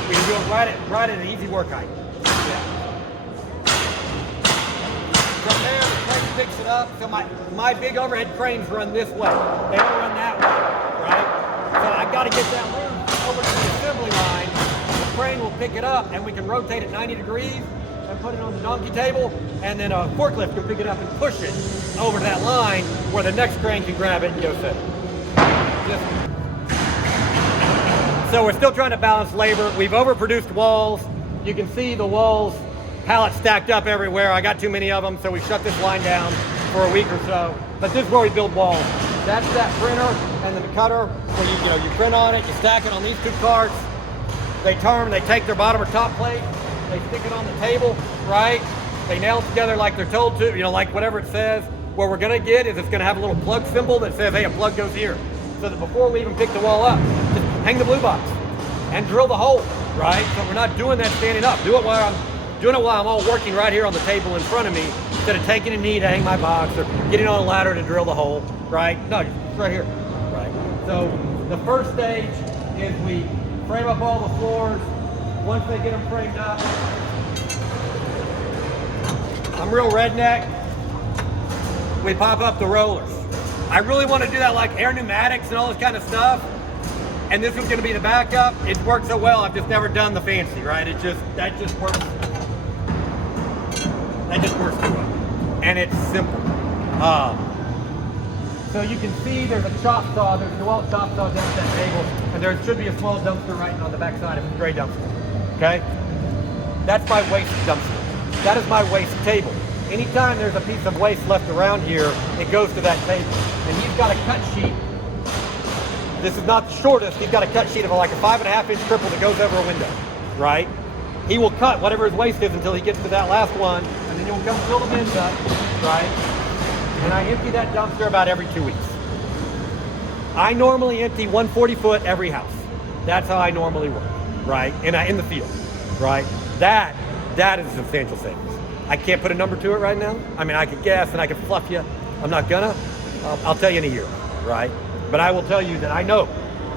We can do it right at an easy work height. Yeah. From there, the crane picks it up. So my big overhead cranes run this way. They don't run that way, right? So I got to get that roof over to the assembly line. The crane will pick it up, and we can rotate it 90 degrees and put it on the donkey table, and then a forklift can pick it up and push it over to that line where the next crane can grab it and go set it. So we're still trying to balance labor. We've overproduced walls. You can see the walls, pallets stacked up everywhere. I got too many of them, so we shut this line down for a week or so. But this is where we build walls. That's that printer and then the cutter where you print on it, you stack it on these 2 carts. They turn, they take their bottom or top plate, they stick it on the table, right? They nail it together like they're told to, like whatever it says. What we're gonna get is it's gonna have a little plug symbol that says, hey, a plug goes here. So that before we even pick the wall up, just hang the blue box and drill the hole, right? So we're not doing that standing up. Doing it while I'm all working right here on the table in front of me, instead of taking a knee to hang my box or getting on a ladder to drill the hole, right? No, it's right here, right? So the first stage is we frame up all the floors. Once they get them framed up, I'm real redneck. We pop up the rollers. I really want to do that like air pneumatics and all this kind of stuff. And this is going to be the backup. It's worked so well, I've just never done the fancy, right? That just works. That just works too well. And it's simple. So you can see there's a chop saw. There's a DeWalt chop saw down at that table. And there should be a small dumpster right on the back side of a stray dumpster. Okay? That's my waste dumpster. That is my waste table. Anytime there's a piece of waste left around here, it goes to that table. And he's got a cut sheet. This is not the shortest. He's got a cut sheet of like a 5.5-inch triple that goes over a window, right? He will cut whatever his waste is until he gets to that last one, and then he'll come fill the bins up, right? And I empty that dumpster about every 2 weeks. I normally empty 140 foot every house. That's how I normally work, right? And in the field, right? That is a substantial savings. I can't put a number to it right now. I mean, I could guess and I could fluff you. I'm not gonna. I'll tell you in a year, right? But I will tell you that I know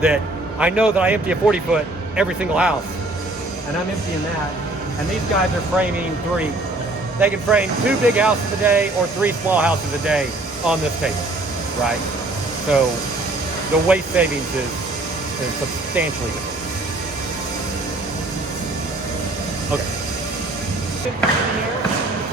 that I empty a 40 foot every single house, and I'm emptying that. And these guys are framing 3. They can frame 2 big houses a day or 3 small houses a day on this table, right? So the waste savings is substantially different. Okay.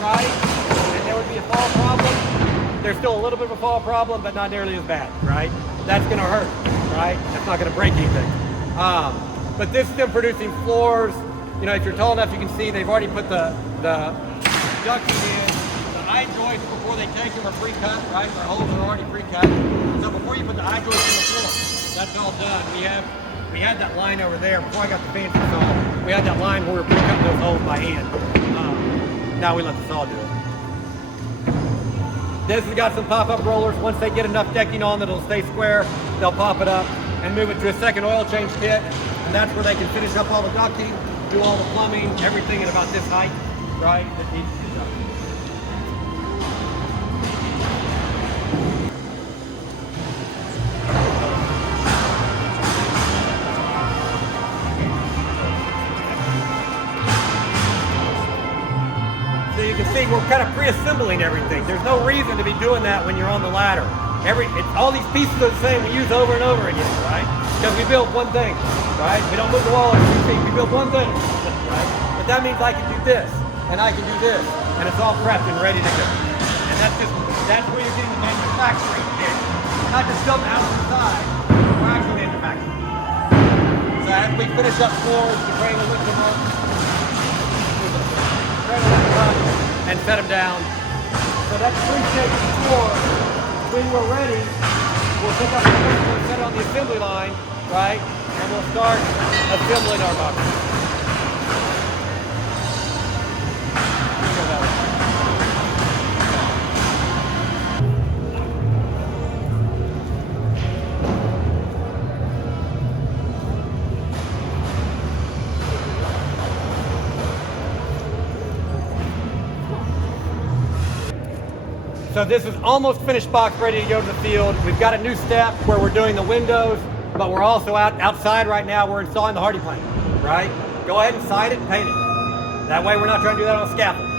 Right? And there would be a fall problem. There's still a little bit of a fall problem, but not nearly as bad, right? That's gonna hurt, right? That's not gonna break anything. But this is them producing floors. If you're tall enough, you can see they've already put the ducting in. The eye joists before they take them are pre-cut, right? The holes are already pre-cut. So before you put the eye joists in the floor, that's all done. We had that line over there before I got the fancy saw. We had that line where we were pre-cutting those holes by hand. Now we let the saw do it. This has got some pop-up rollers. Once they get enough decking on that it'll stay square, they'll pop it up and move it to a second oil change kit. And that's where they can finish up all the ducting, do all the plumbing, everything at about this height, right? That needs to be done. You can see we're kind of pre-assembling everything. There's no reason to be doing that when you're on the ladder. All these pieces are the same. We use over and over again, right? Because we build one thing, right? We don't move the wall every 2 feet. We build one thing, right? But that means I can do this, and I can do this, and it's all prepped and ready to go. And that's where you're getting the manufacturing in. We're not just building the house inside. We're actually manufacturing. So as we finish up floors, the crane will lift them up. And set them down. So that's 3 shapes before. When we're ready, we'll pick up the first one, set it on the assembly line, right? And we'll start assembling our boxes. So this is almost finished box, ready to go to the field. We've got a new step where we're doing the windows, but we're also outside right now. We're installing the hardy plank, right? Go ahead and side it and paint it. That way we're not trying to do that on a scaffold.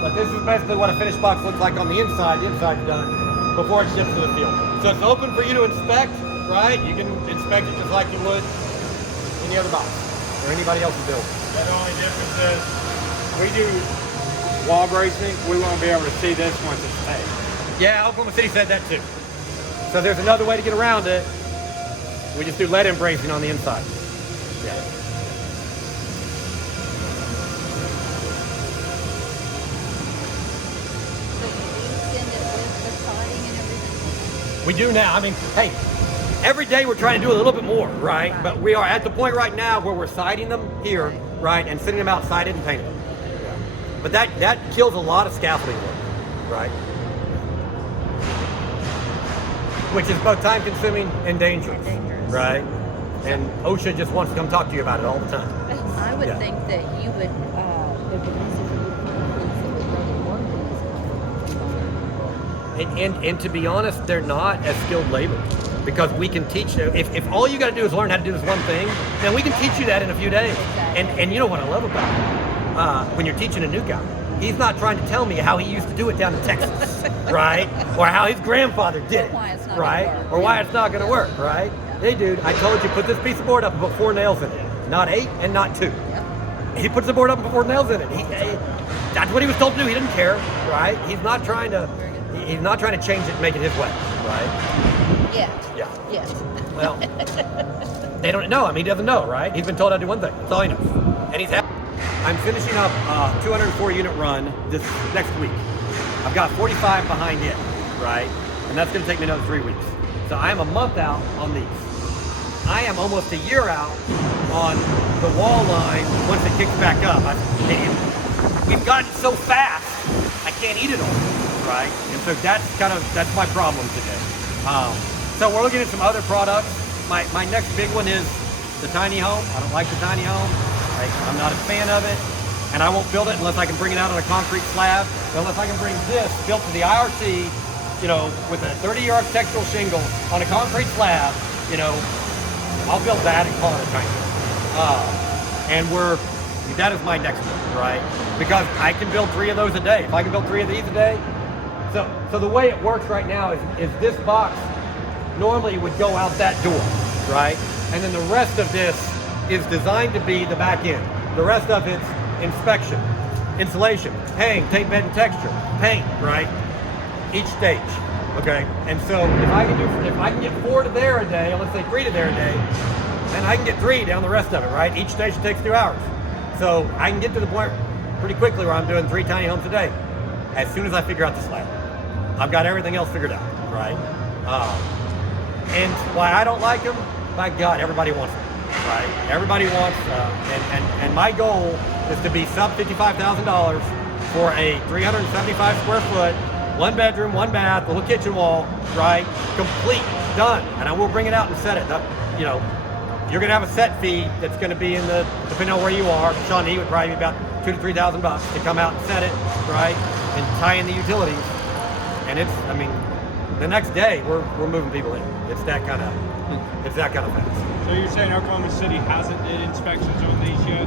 But this is basically what a finished box looks like on the inside. The inside's done before it ships to the field. So it's open for you to inspect, right? You can inspect it just like you would any other box or anybody else's build. The only difference is we do wall bracing. We won't be able to see this once it's paid. Yeah, Oklahoma City said that too. So there's another way to get around it. We just do lead embracing on the inside. Yeah. So you send it with the siding and everything? We do now. I mean, hey, every day we're trying to do a little bit more, right? Right. But we are at the point right now where we're siding them here, right, and sending them out sided and painted. But that kills a lot of scaffolding work, right? Which is both time consuming and dangerous, right? And OSHA just wants to come talk to you about it all the time. I would Yeah. think that you would, it would be easy for you to find police that would really work in this kind of And to be honest, they're not as skilled labor because we can teach you. If all you got to do is learn how to do this one thing, then we can teach you that in a few days. And you know what I love about it? When you're teaching a new guy, he's not trying to tell me how he used to do it down in Texas, right? Or how his grandfather did it, why it's not right? gonna work. Or why it's not going to work, right? Hey, dude, I told you put this piece of board up and put 4 nails in it, not 8 and not 2. He puts the board up and put 4 nails in it. That's what he was told to do. He didn't care, right? He's not trying to change it and make it his way, right? Yet. Yeah. Yes. Well, they don't know. I mean, he doesn't know, right? He's been told how to do one thing. That's all he knows. And he's happy. I'm finishing up a 204 unit run this next week. I've got 45 behind it, right? And that's going to take me another 3 weeks. So I am a month out on these. I am almost a year out on the wall line once it kicks back up. We've gotten so fast, I can't eat it all, right? And so that's my problem today. So we're looking at some other products. My next big one is the tiny home. I don't like the tiny home. I'm not a fan of it, and I won't build it unless I can bring it out on a concrete slab, unless I can bring this built to the IRC, with a 30-year architectural shingle on a concrete slab, I'll build that and call it a tiny home. And that is my next one, right? Because I can build 3 of those a day. If I can build 3 of these a day, so the way it works right now is this box normally would go out that door, right? And then the rest of this is designed to be the back end. The rest of it's inspection, insulation, hang, tape, bed, and texture, paint, right? Each stage, okay? And so if I can get 4 to there a day, let's say 3 to there a day, then I can get 3 down the rest of it, right? Each station takes 2 hours. So I can get to the point pretty quickly where I'm doing 3 tiny homes a day as soon as I figure out the slab. I've got everything else figured out, right? And why I don't like them, by God, everybody wants them. Right, everybody wants, and my goal is to be sub $55,000 for a 375 square foot, 1 bedroom, 1 bath, little kitchen wall, right? Complete, done, and I will bring it out and set it. You're gonna have a set fee that's gonna be depending on where you are. Shawnee would probably be about $2,000 to $3,000 to come out and set it, right, and tie in the utilities. And the next day we're moving people in. It's that kind of fast. So you're saying Oklahoma City hasn't did inspections on these yet?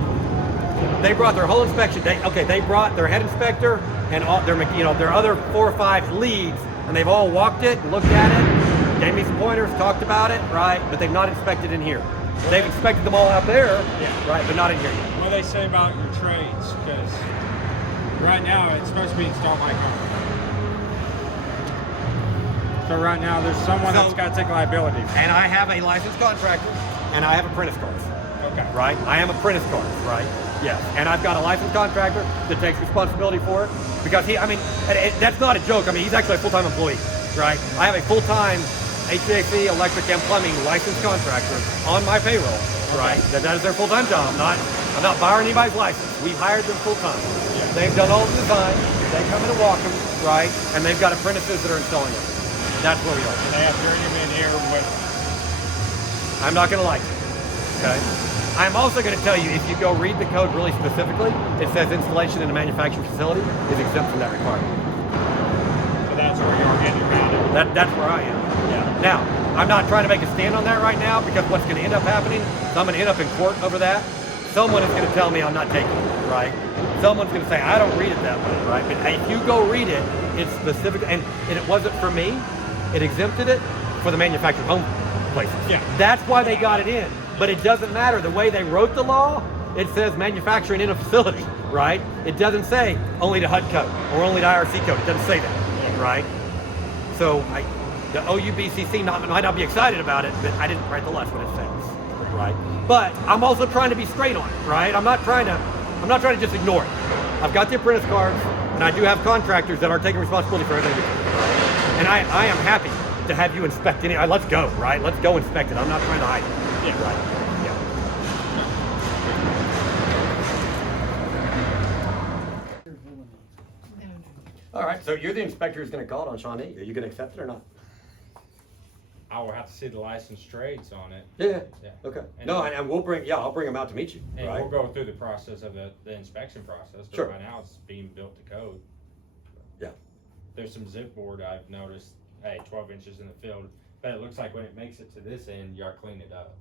They brought their whole inspection. They brought their head inspector and all their other 4 or 5 leads, and they've all walked it, looked at it, gave me some pointers, talked about it, right? But they've not inspected in here. They've inspected them all out there, right? But not in here yet. What do they say about your trades? Because right now it's supposed to be installed by company. So right now there's someone that's got to take liability. And I have a licensed contractor, and I have apprentice cars. Okay. Right? I am apprentice cars, right? Yes. And I've got a licensed contractor that takes responsibility for it because that's not a joke. He's actually a full-time employee, right? I have a full-time HVAC, electric, and plumbing licensed contractor on my payroll, right? That is their full-time job. I'm not borrowing anybody's license. We've hired them full-time. Yeah. They've done all the design. They come in and walk them, right? And they've got apprentices that are installing them. That's where we are. They have to bring them in here with. I'm not going to like it, okay? I'm also going to tell you, if you go read the code really specifically, it says installation in a manufacturing facility is exempt from that requirement. that's where you're getting around it. That's where I am. Yeah. Now, I'm not trying to make a stand on that right now because what's going to end up happening is I'm going to end up in court over that. Someone is going to tell me I'm not taking it, right? Someone's going to say, I don't read it that way, right? But if you go read it, it's specific, and it wasn't for me. It exempted it for the manufactured home places. Yeah. That's why they got it in. But it doesn't matter. The way they wrote the law, it says manufacturing in a facility, right? It doesn't say only to HUD code or only to IRC code. It doesn't say that, right? So the OUBCC might not be excited about it, but I didn't write the less what it says, right? But I'm also trying to be straight on it, right? I'm not trying to just ignore it. I've got the apprentice cards, and I do have contractors that are taking responsibility for everything we do, right? And I am happy to have you inspect any. Let's go, right? Let's go inspect it. I'm not trying to hide it. Yeah. Right. Yeah. All right. So you're the inspector who's going to call it on Shawnee. Are you going to accept it or not? I will have to see the licensed trades on it. Yeah. Yeah. Okay. And- No, and I'll bring them out to meet you. And right. we'll go through the process of the inspection process, but Sure. right now it's being built to code. Yeah. There's some zip board I've noticed, 12 inches in the field, but it looks like when it makes it to this end, you gotta clean it up.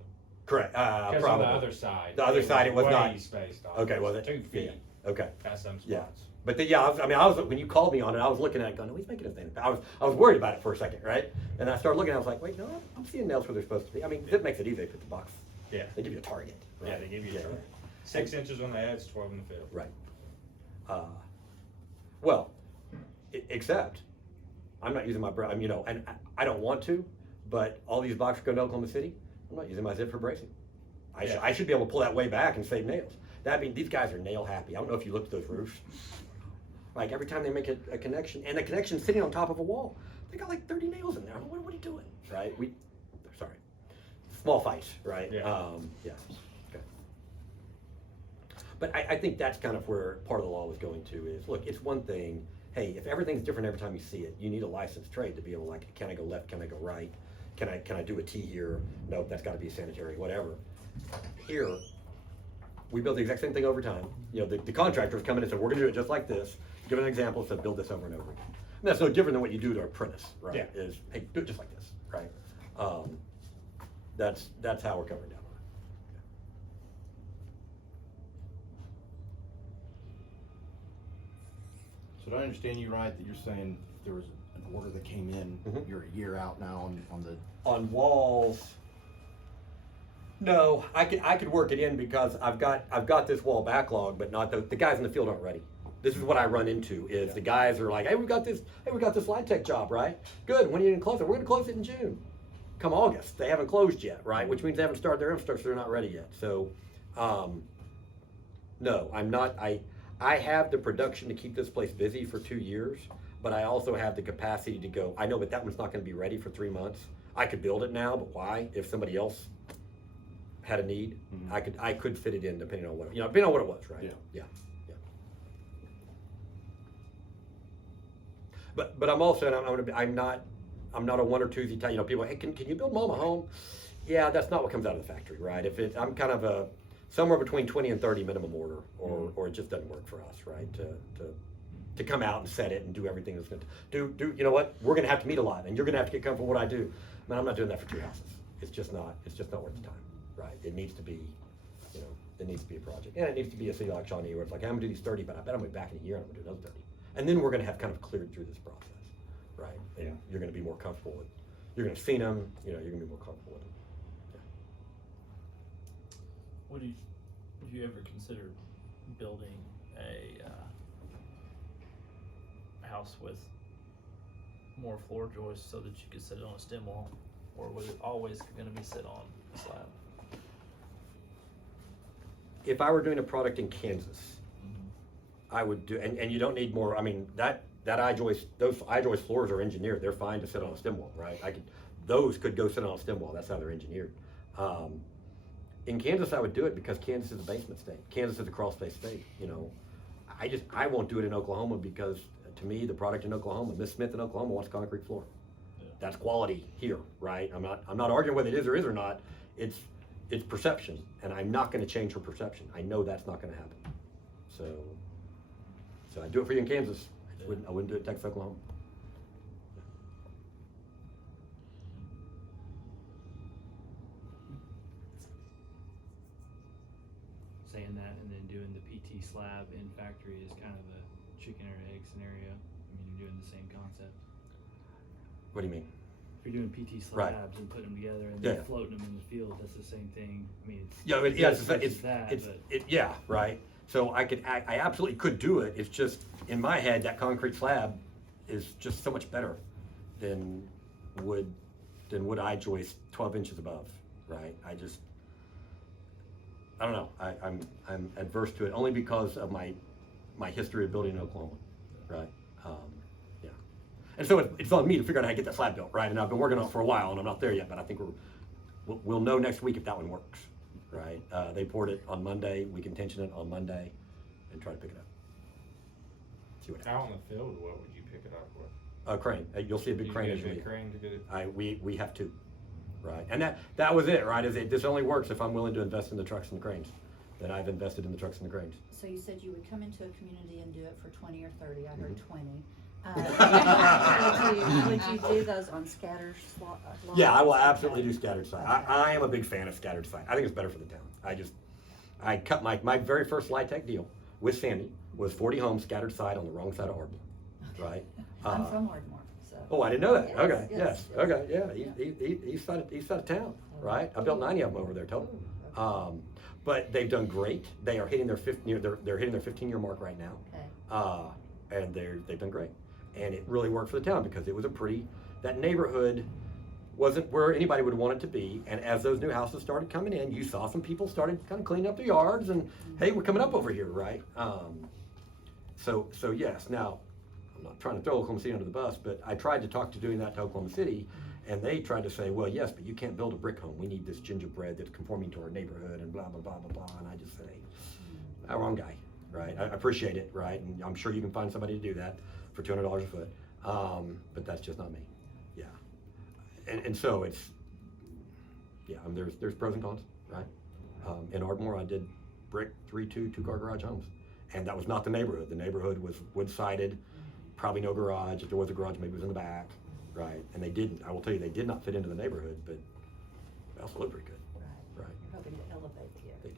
Correct. Because on the other side. The other side, it was way not- spaced off. Okay. Well, It's 2 feet Okay. at some Yeah. spots. But I was when you called me on it, I was looking at it going, no, he's making a thing. I was worried about it for a second, right? And I started looking, I was like, wait, no, I'm seeing nails where they're supposed to be. I mean, it makes it easy to put the box. Yeah. They give you a target. Right? Yeah, they give you Yeah, a target. 6 inches on the edge, 12 in the field. Right. Well, except I'm not using my and I don't want to, but all these boxes go to Oklahoma City. I'm not using my zip for bracing. Yeah. I should be able to pull that way back and save nails. That means these guys are nail happy. I don't know if you looked at those roofs. Like every time they make a connection, and the connection's sitting on top of a wall, they got like 30 nails in there. What are you doing? Right? Sorry. Small fights, right? Yeah. Yeah. Okay. But I think that's kind of where part of the law was going to is, look, it's one thing, hey, if everything's different every time you see it, you need a licensed trade to be able to, like, can I go left, can I go right? Can I do a T here? Nope, that's gotta be sanitary, whatever. Here, we build the exact same thing over time. The contractors come in and say, we're gonna do it just like this. Give an example, so build this over and over again. And that's no different than what you do to an apprentice, right? Yeah. Is, hey, do it just like this, right? That's how we're covering down on it. So do I understand you right, that you're saying if there was an order that came in, Mhm. you're a year out now on the, On walls, no, I could work it in because I've got this wall backlog, but not the guys in the field aren't ready. This is what I run into is the guys are like, hey, we got this light tech job, right? Good, when are you gonna close it? We're gonna close it in June. Come August, they haven't closed yet, right? Which means they haven't started their infrastructure, they're not ready yet. So, no, I'm not, I have the production to keep this place busy for 2 years, but I also have the capacity to go, I know, but that one's not gonna be ready for 3 months. I could build it now, but why? If somebody else had a need, I could fit it in depending on what, depending on what it was, right? Yeah. Yeah. But I'm also, I'm not a one or twosie type, people, hey, can you build mom a home? Yeah, that's not what comes out of the factory, right? If I'm kind of a, somewhere between 20 and 30 minimum order, or it just doesn't work for us, right? To come out and set it and do everything that's going to do. You know what? We're going to have to meet a lot, and you're going to have to get comfortable with what I do. Man, I'm not doing that for 2 houses. It's just not worth the time, right? It needs to be, it needs to be a project, and it needs to be a city like Shawnee where it's like, I'm going to do these 30, but I bet I'm going to be back in a year and I'm going to do another 30, and then we're going to have kind of cleared through this process, right? And you're going to be more comfortable with. You're going to see them. You're going to be more comfortable with them. Would you ever consider building a house with more floor joists so that you could sit it on a stem wall, or was it always going to be sit on a slab? If I were doing a product in Kansas, I would do, and you don't need more. I mean, that those I-joist floors are engineered. They're fine to sit on a stem wall, right? Those could go sit on a stem wall. That's how they're engineered. In Kansas, I would do it because Kansas is a basement state. Kansas is a crawl space state. I won't do it in Oklahoma because, to me, the product in Oklahoma, Miss Smith in Oklahoma wants concrete floor. Yeah. That's quality here, right? I'm not arguing whether it is or not. It's perception, and I'm not going to change her perception. I know that's not going to happen. So I do it for you in Kansas. I wouldn't do it in Texas, Oklahoma. saying that and then doing the PT slab in factory is kind of a chicken or egg scenario? I mean, you're doing the same concept. What do you mean? If you're doing PT Right. slabs and putting them together and Yeah. then floating them in the field, that's the same thing. I mean, it's Yeah, this versus that, but yeah, right. So I absolutely could do it. It's just in my head that concrete slab is just so much better than wood I joist 12 inches above, right? I don't know. I'm adverse to it only because of my history of building in Oklahoma, right? Yeah. And so it's on me to figure out how to get that slab built, right? And I've been working on it for a while, and I'm not there yet, but I think we'll know next week if that one works, right? They poured it on Monday. We can tension it on Monday and try to pick it up. See what happens. Out in the field, what would you pick it up with? A crane. You'll see a big You crane get as a you big crane to get it? we have to, right? And that was it, right? This only works if I'm willing to invest in the trucks and the cranes. Then I've invested in the trucks and the cranes. So you said you would come into a community and do it for 20 or 30, I heard Mhm. 20. Would you do those on scatter lots? Yeah, I will absolutely do scattered site. I am a big fan of scattered site. I think it's better for the town. I cut my very first LIHTC deal with Sandy was 40 homes scattered site on the wrong side of Ardmore, right? I'm from Ardmore, so. Oh, I didn't know that. Yes, Okay, yes, yes, okay, yeah, east side of town, right? I built 90 of them over there total. But they've done great. They are hitting their they're hitting their 15-year mark right now. Okay. And they've done great. And it really worked for the town because it was that neighborhood wasn't where anybody would want it to be. And as those new houses started coming in, you saw some people started kind of cleaning up their yards and, hey, we're coming up over here, right? So yes, now, I'm not trying to throw Oklahoma City under the bus, but I tried to talk to doing that to Oklahoma City, and they tried to say, well, yes, but you can't build a brick home. We need this gingerbread that's conforming to our neighborhood and blah, blah, blah, blah, blah. And I just said, hey, wrong guy, right? I appreciate it, right? And I'm sure you can find somebody to do that for $200 a foot. But that's just not me. Yeah. And so it's, yeah, there's pros and cons, right? In Ardmore, I did brick 3-2 two-car garage homes. And that was not the neighborhood. The neighborhood was wood-sided, probably no garage. If there was a garage, maybe it was in the back, right? And I will tell you, they did not fit into the neighborhood, but they also looked pretty good, right? You're hoping to elevate the area.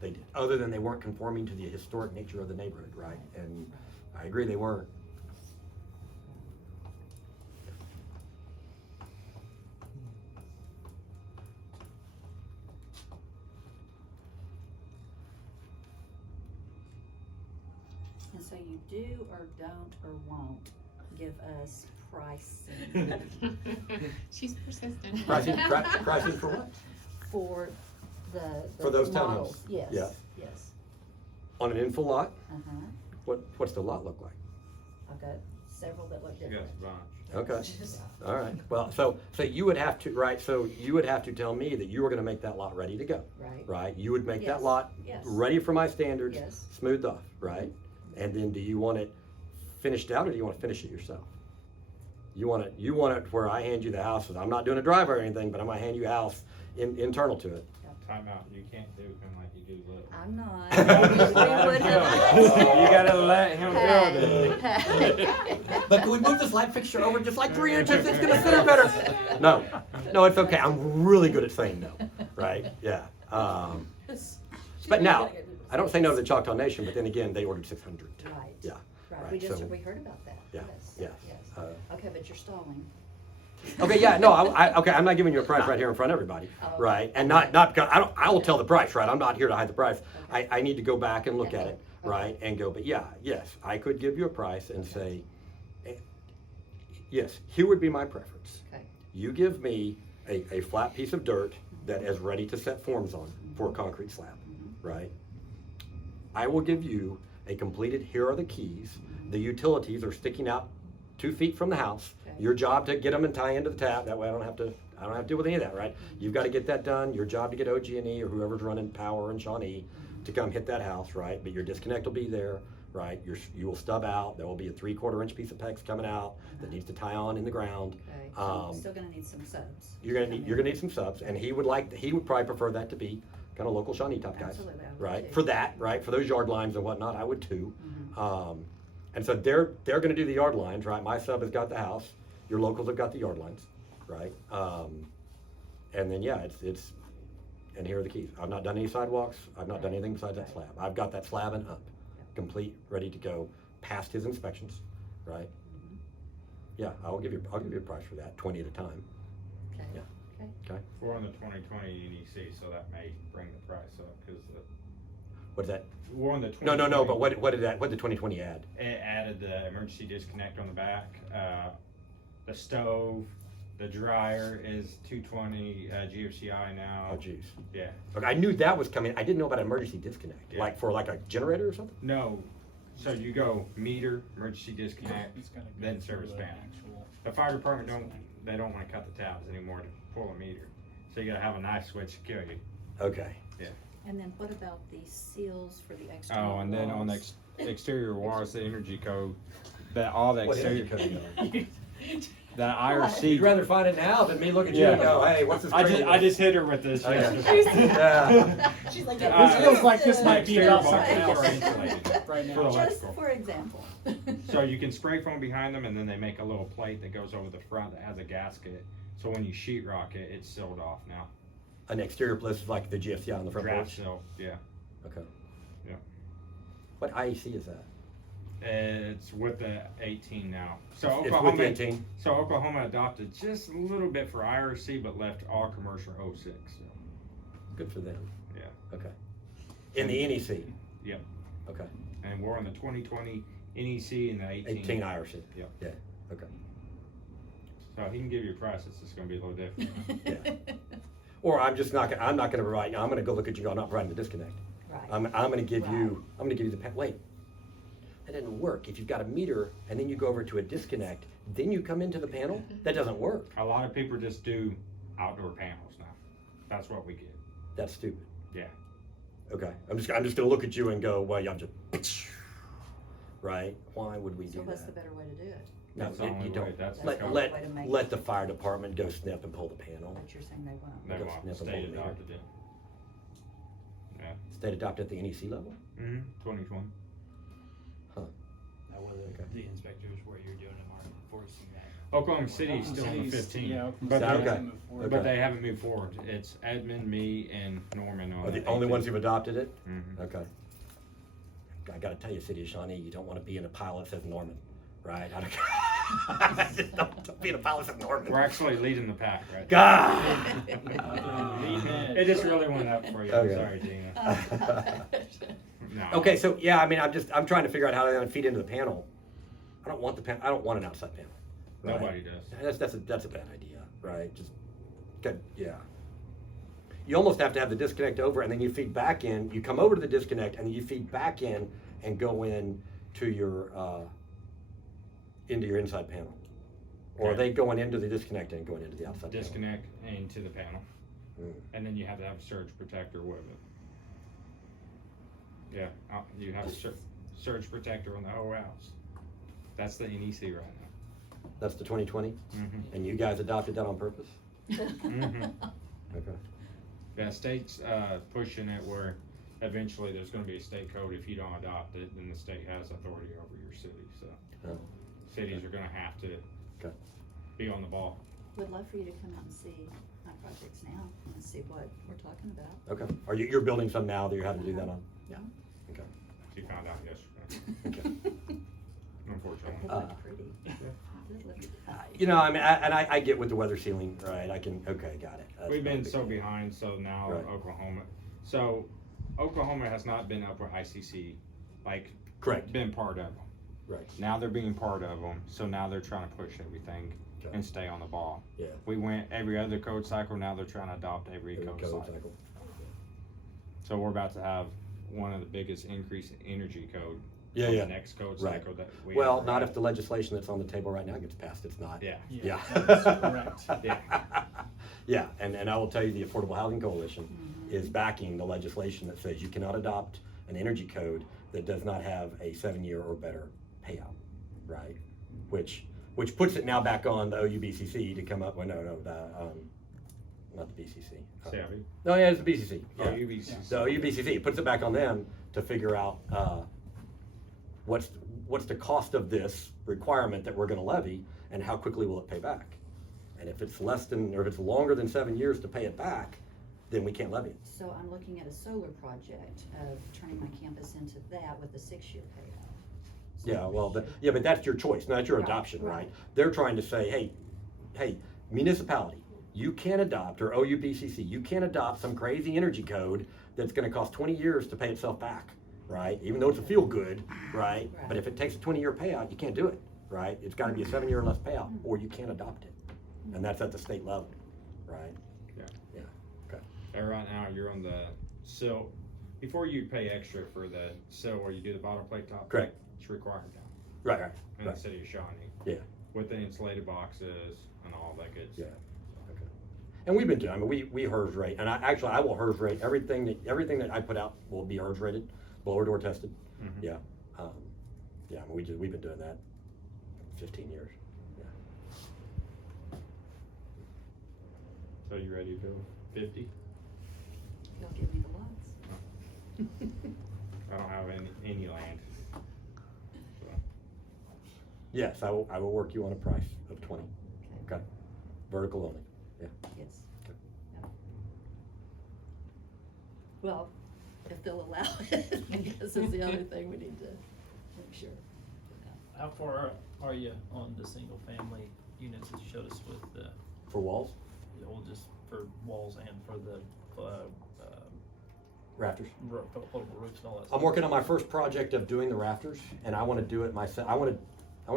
They did. Other than they weren't conforming to the historic nature of the neighborhood, right? And I agree, they weren't. And so you do or don't or won't give us pricing She's persistent. Pricing for what? for the For those models. townhomes? Yes, Yeah. yes. On an infill lot, Uh-huh. what's the lot look like? I've got several that look You got different. a bunch. Okay. Just- All right. Well, so you would have to, right, so you would have to tell me that you were gonna make that lot ready to go, Right, right? You would make that Yes. lot Yes. ready for my standards, Yes. smoothed off, right? And then do you want it finished out or do you wanna finish it yourself? You want it where I hand you the house, and I'm not doing a drive or anything, but I'm gonna hand you a house internal to it. Time out, you can't do him like you do Little. I'm not. We would have- You gotta let him build it. Hey. But can we move this light fixture over just like 3 inches? It's gonna sit her better. No, it's okay. I'm really good at saying no, right? Yeah. But now, I don't say no to the Choctaw Nation, but then again, they ordered 600. Right. Yeah. Right, we so- heard about that. Yeah, Yes, yeah. yes. Okay, but you're stalling. Okay, yeah, no, okay, I'm not giving you a price right here in front of everybody, Oh. right? And not because I will tell the price, right? I'm not here to hide the price. I need to go back and look at it, right? And go, but yeah, yes, I could give you a price and say, yes, here would be my preference. Okay. You give me a flat piece of dirt that is ready to set forms on for a concrete slab, right? I will give you a completed, here are the keys. The utilities are sticking out 2 feet from the house. Okay. Your job to get them and tie into the tap. That way I don't have to deal with any of that, right? You've got to get that done. Your job to get OG&E or whoever's running power in Shawnee to come hit that house, right? But your disconnect will be there, right? You will stub out. There will be a 3/4 inch piece of PEX coming out that needs to tie on in the ground. Okay, so I'm still gonna need some subs. You're gonna need some subs, and he would probably prefer that to be kind of local Shawnee type guys, Absolutely, I would right? too. For that, right? For those yard lines and whatnot, I would too. Mhm. And so they're gonna do the yard lines, right? My sub has got the house. Your locals have got the yard lines, right? And then yeah, and here are the keys. I've not done any sidewalks. I've not done anything besides that slab. I've got that slab and up, complete, ready to go, past his inspections, right? Yeah, I'll give you a price for that, 20 at a time. Okay. Yeah. Okay. Okay. We're on the 2020 NEC, so that may bring the price up, because What is that? we're on the 2020. No. But what did the 2020 add? It added the emergency disconnect on the back, the stove, the dryer is 220 GFCI now. Oh, geez. Yeah. Okay, I knew that was coming. I didn't know about emergency disconnect, Yeah. like for like a generator or something. No, so you go meter, emergency disconnect, He's gotta go then through service an panel. actual- The fire department don't wanna cut the tabs anymore to pull a meter. So you gotta have a nice switch to kill you. Okay. And then what about the seals for the external Oh, and then on the walls? exterior walls, the energy code, all the What exterior, energy code? the IRC. You'd rather find it now than me look at you Yeah. and go, hey, what's this? I just hit her with this. Okay. yesterday. Yeah. She's like, This feels like this might be Exterior about walls something are else. insulated Right for now. Just electrical. for example. So you can spray foam behind them, and then they make a little plate that goes over the front that has a gasket. So when you sheetrock it, it's sealed off now. An exterior bliss is like the GFCI on the front Draft porch. seal, yeah. Okay. Yeah. What IEC is that? It's with the 18 now. So It's with Oklahoma, the 18. so Oklahoma adopted just a little bit for IRC, but left all commercial 06. So. Good for them. Yeah. Okay. In the NEC. Yep. Okay. And we're on the 2020 NEC and the 18. 18 IRC. Yep. Yeah. Okay. So he can give you a price. It's just going to be a little different. Yeah. Or I'm just not. I'm not going to provide. I'm going to go look at you. I'm not providing the disconnect. Right. I'm going to give Right. you. I'm going to give you the. Wait. That doesn't work. If you've got a meter and then you go over to a disconnect, then you come into the panel. That doesn't work. A lot of people just do outdoor panels now. That's what we get. That's stupid. Yeah. Okay. I'm just going to look at you and go, well, I'm just. Right? Why would we do So what's the that? better way to do it? No, That's the only you way. don't. That's the Let code. let Way to make let it. the fire department go snip and pull the panel. But you're saying they won't. They Go want snip and state pull the meter. adopted it. Yeah. State adopted at the NEC level. 2020. Now whether Okay. the inspectors where you're doing them are enforcing that. Oklahoma City is still on the 15. Yeah, But Okay. they haven't moved forward. But they haven't moved forward. It's Edmund, me, and Norman on Are the the only 18. ones who've adopted it? Mhm. Okay. I gotta tell you, City of Shawnee, you don't wanna be in a pile that says Norman, right? I don't, don't be in a pile that says Norman. We're actually leading the pack, right? God! It just really went up for you. I'm Okay. sorry, Gina. No. Okay, so yeah, I mean, I'm trying to figure out how they're gonna feed into the panel. I don't want I don't want an outside panel. right? Nobody does. That's a bad idea, right? Just, good, yeah. You almost have to have the disconnect over, and then you feed back in. You come over to the disconnect, and you feed back in and go in to your into your inside panel, or are Okay. they going into the disconnect and going into the outside Disconnect into the panel. panel? And then you have to have a surge protector with it. Yeah, you have a surge protector on the whole house. That's the NEC right now. That's the 2020, Mm-hmm. and you guys adopted that on purpose. Mm-hmm. Okay. Yeah, state's pushing it where eventually there's gonna be a state code. If you don't adopt it, then the state has authority over your city, so. Oh. Cities are gonna have to Okay. be on the ball. Would love for you to come out and see my projects now and see what we're talking about. Okay. Are you're building some now that you're having to do that on? Yeah. Okay. She found out yesterday, Okay. unfortunately. It looked pretty. It looked- You know, I mean, I get with the weather sealing, right? I can, okay, got it. That's We've not a been big so deal. behind, so now Right. Oklahoma. So Oklahoma has not been up with ICC, like Correct. been part of them. Right. Now they're being part of them, so now they're trying to push everything Okay. and stay on the ball. Yeah. We went every other code cycle, now they're trying to adopt every Every code code cycle. cycle. So we're about to have one of the biggest increase in energy code. Yeah, on yeah. The next code Right. cycle that we. Well, ever not had. if the legislation that's on the table right now gets passed, it's not. Yeah. Yeah. That's correct. Yeah. Yeah, and I will tell you, the Affordable Housing Coalition is backing the legislation that says you cannot adopt an energy code that does not have a 7-year or better payout, right? Which puts it now back on the OUBCC to come up, well, no, not the BCC. Savvy. No, yeah, it's the BCC. Oh, Yeah. UBC. So UBCC, it puts it back on them to figure out what's the cost of this requirement that we're gonna levy, and how quickly will it pay back? And if it's less than, or if it's longer than 7 years to pay it back, then we can't levy it. So I'm looking at a solar project of turning my campus into that with a 6-year payout. So Yeah, well, but that's your choice, not your Right, adoption, right? right. They're trying to say, hey, municipality, you can adopt, or OUPCC, you can adopt some crazy energy code that's gonna cost 20 years to pay itself back, right? Even though it's a feel good, right? But if it takes a 20-year payout, you can't do it, right? It's gotta be a 7-year or less payout, or you can't adopt it. And that's at the state level, right? Yeah. Yeah, okay. And right now, you're on the sill, before you pay extra for the sill where you do the bottom plate top. Correct. It's required now, Right, in the right. city of Shawnee. Yeah. With the insulated boxes and all that good Yeah. stuff. Okay. And we've been doing, I mean, we HERS rate, and I will HERS rate, everything that I put out will be HERS rated, blower door tested. Mhm. Yeah, yeah, I mean, we've been doing that 15 years. Yeah. So you ready to go 50? You'll give me the lots. I don't have any land. So, Yes, I will work you on a price of 20. Okay. Vertical only, yeah. Yes. Okay. Yeah. Well, if they'll allow it, I guess is the other thing we need to make sure. How far are you on the single family units that you showed us with the, For walls, well, just for walls and for the, rafters. portable roofs and all that I'm stuff? working on my first project of doing the rafters, and I want to do it myself. I want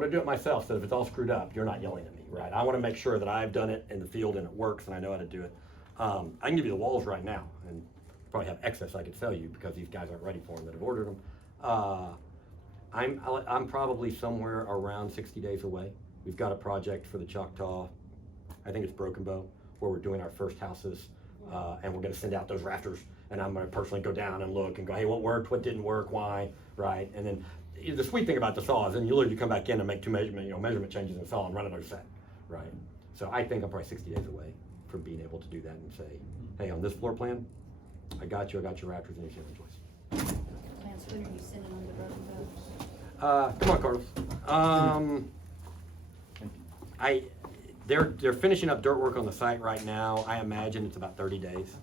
to do it myself, so if it's all screwed up, you're not yelling at me, right? I want to make sure that I've done it in the field and it works and I know how to do it. I can give you the walls right now, and probably have excess I could sell you because these guys aren't ready for them that have ordered them. I'm probably somewhere around 60 days away. We've got a project for the Choctaw, I think it's Broken Bow, where we're doing our first houses, and we're going to send out those rafters. And I'm going to personally go down and look and go, hey, what worked, what didn't work, why, right? And then the sweet thing about the saw is then you literally come back in and make two measurement changes in the saw and run another set, right? So I think I'm probably 60 days away from being able to do that and say, hey, on this floor plan, I got your rafters and your ceiling joists. Lance, when are you sending them to Broken Bow? Come on, Carlos. They're finishing up dirt work on the site right now. I imagine it's about 30 days.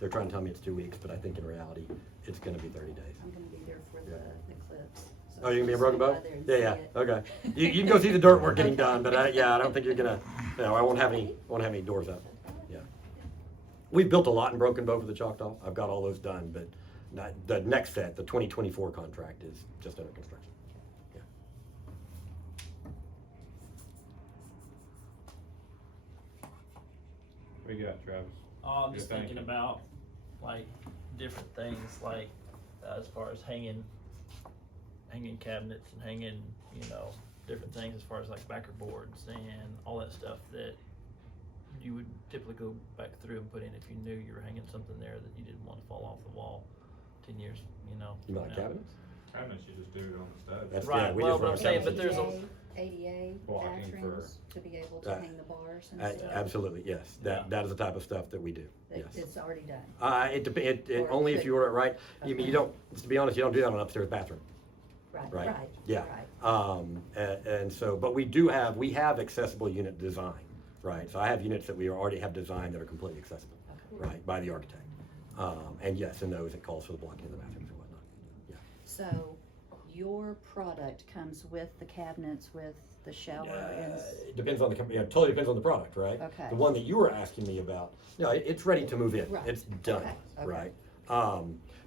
They're trying to tell me it's 2 weeks, but I think in reality, it's gonna be 30 days. I'm gonna be there for the eclipse. So Oh, you're gonna be in I'll Broken swing Bow? by there and Yeah, see yeah, it. okay. You can go see the dirt work getting done, but I don't think you're gonna, I won't have any doors up, yeah. We've built a lot in Broken Bow for the Choctaw. I've got all those done, but the next set, the 2024 contract is just under construction, yeah. what you got, Travis? I'm Good just thinking. thinking about like different things, like as far as hanging cabinets and hanging, different things as far as like backer boards and all that stuff that you would typically go back through and put in if you knew you were hanging something there that you didn't want to fall off the wall 10 years, You mean from like now. cabinets? Cabinets, you just do it on the studs. That's, Right, yeah, we well, just but run I'm saying, cabinets. but there's a- ADA Blocking for- bathrooms to be able to hang the bars and stuff. Absolutely, yes. That is the type of stuff that we do, yes. It's already done. It only if you order it right. You mean, you don't, to be honest, you don't do that on an upstairs bathroom, Right, right? right. Yeah. Right. And so, but we have accessible unit design, right? So I have units that we already have designed that are completely accessible, Okay. right, by the architect. And yes, in those, it calls for the blocking of the bathrooms and whatnot, yeah. So your product comes with the cabinets, with the shower and. It depends on the company, it totally depends on the product, right? Okay. The one that you were asking me about, it's ready to move in, Right. it's done, Okay. right?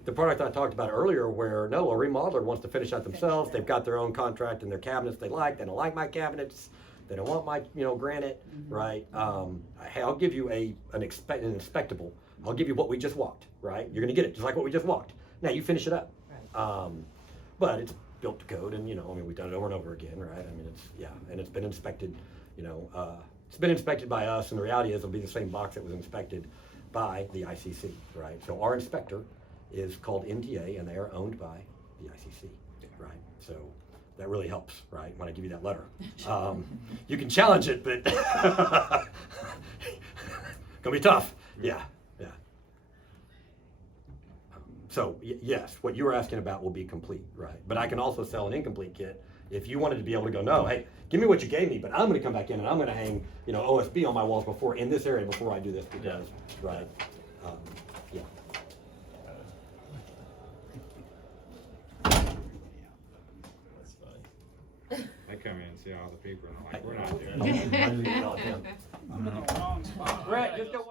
The product I talked about earlier where, a remodeler wants to finish that themselves, they've got their own contract and their cabinets they don't like my cabinets, they don't want my, granite, right? Hey, I'll give you an inspectable, I'll give you what we just walked, right? You're gonna get it, just like what we just walked. Now you finish it up. Right. But it's built to code and, we've done it over and over again, right? I mean, and it's been inspected, it's been inspected by us, and the reality is it'll be the same box that was inspected by the ICC, right? So our inspector is called MTA, and they are owned by the ICC, right? So that really helps, right, when I give you that letter. You can challenge it, but gonna be tough, yeah. So, yes, what you were asking about will be complete, right? But I can also sell an incomplete kit if you wanted to be able to go, no, hey, give me what you gave me, but I'm gonna come back in and I'm gonna hang, OSB on my walls in this area before I do this because, right? They come in and see all the people and they're like, we're not doing it. I knew you called him. I'm in the wrong spot. Brett, just go walk.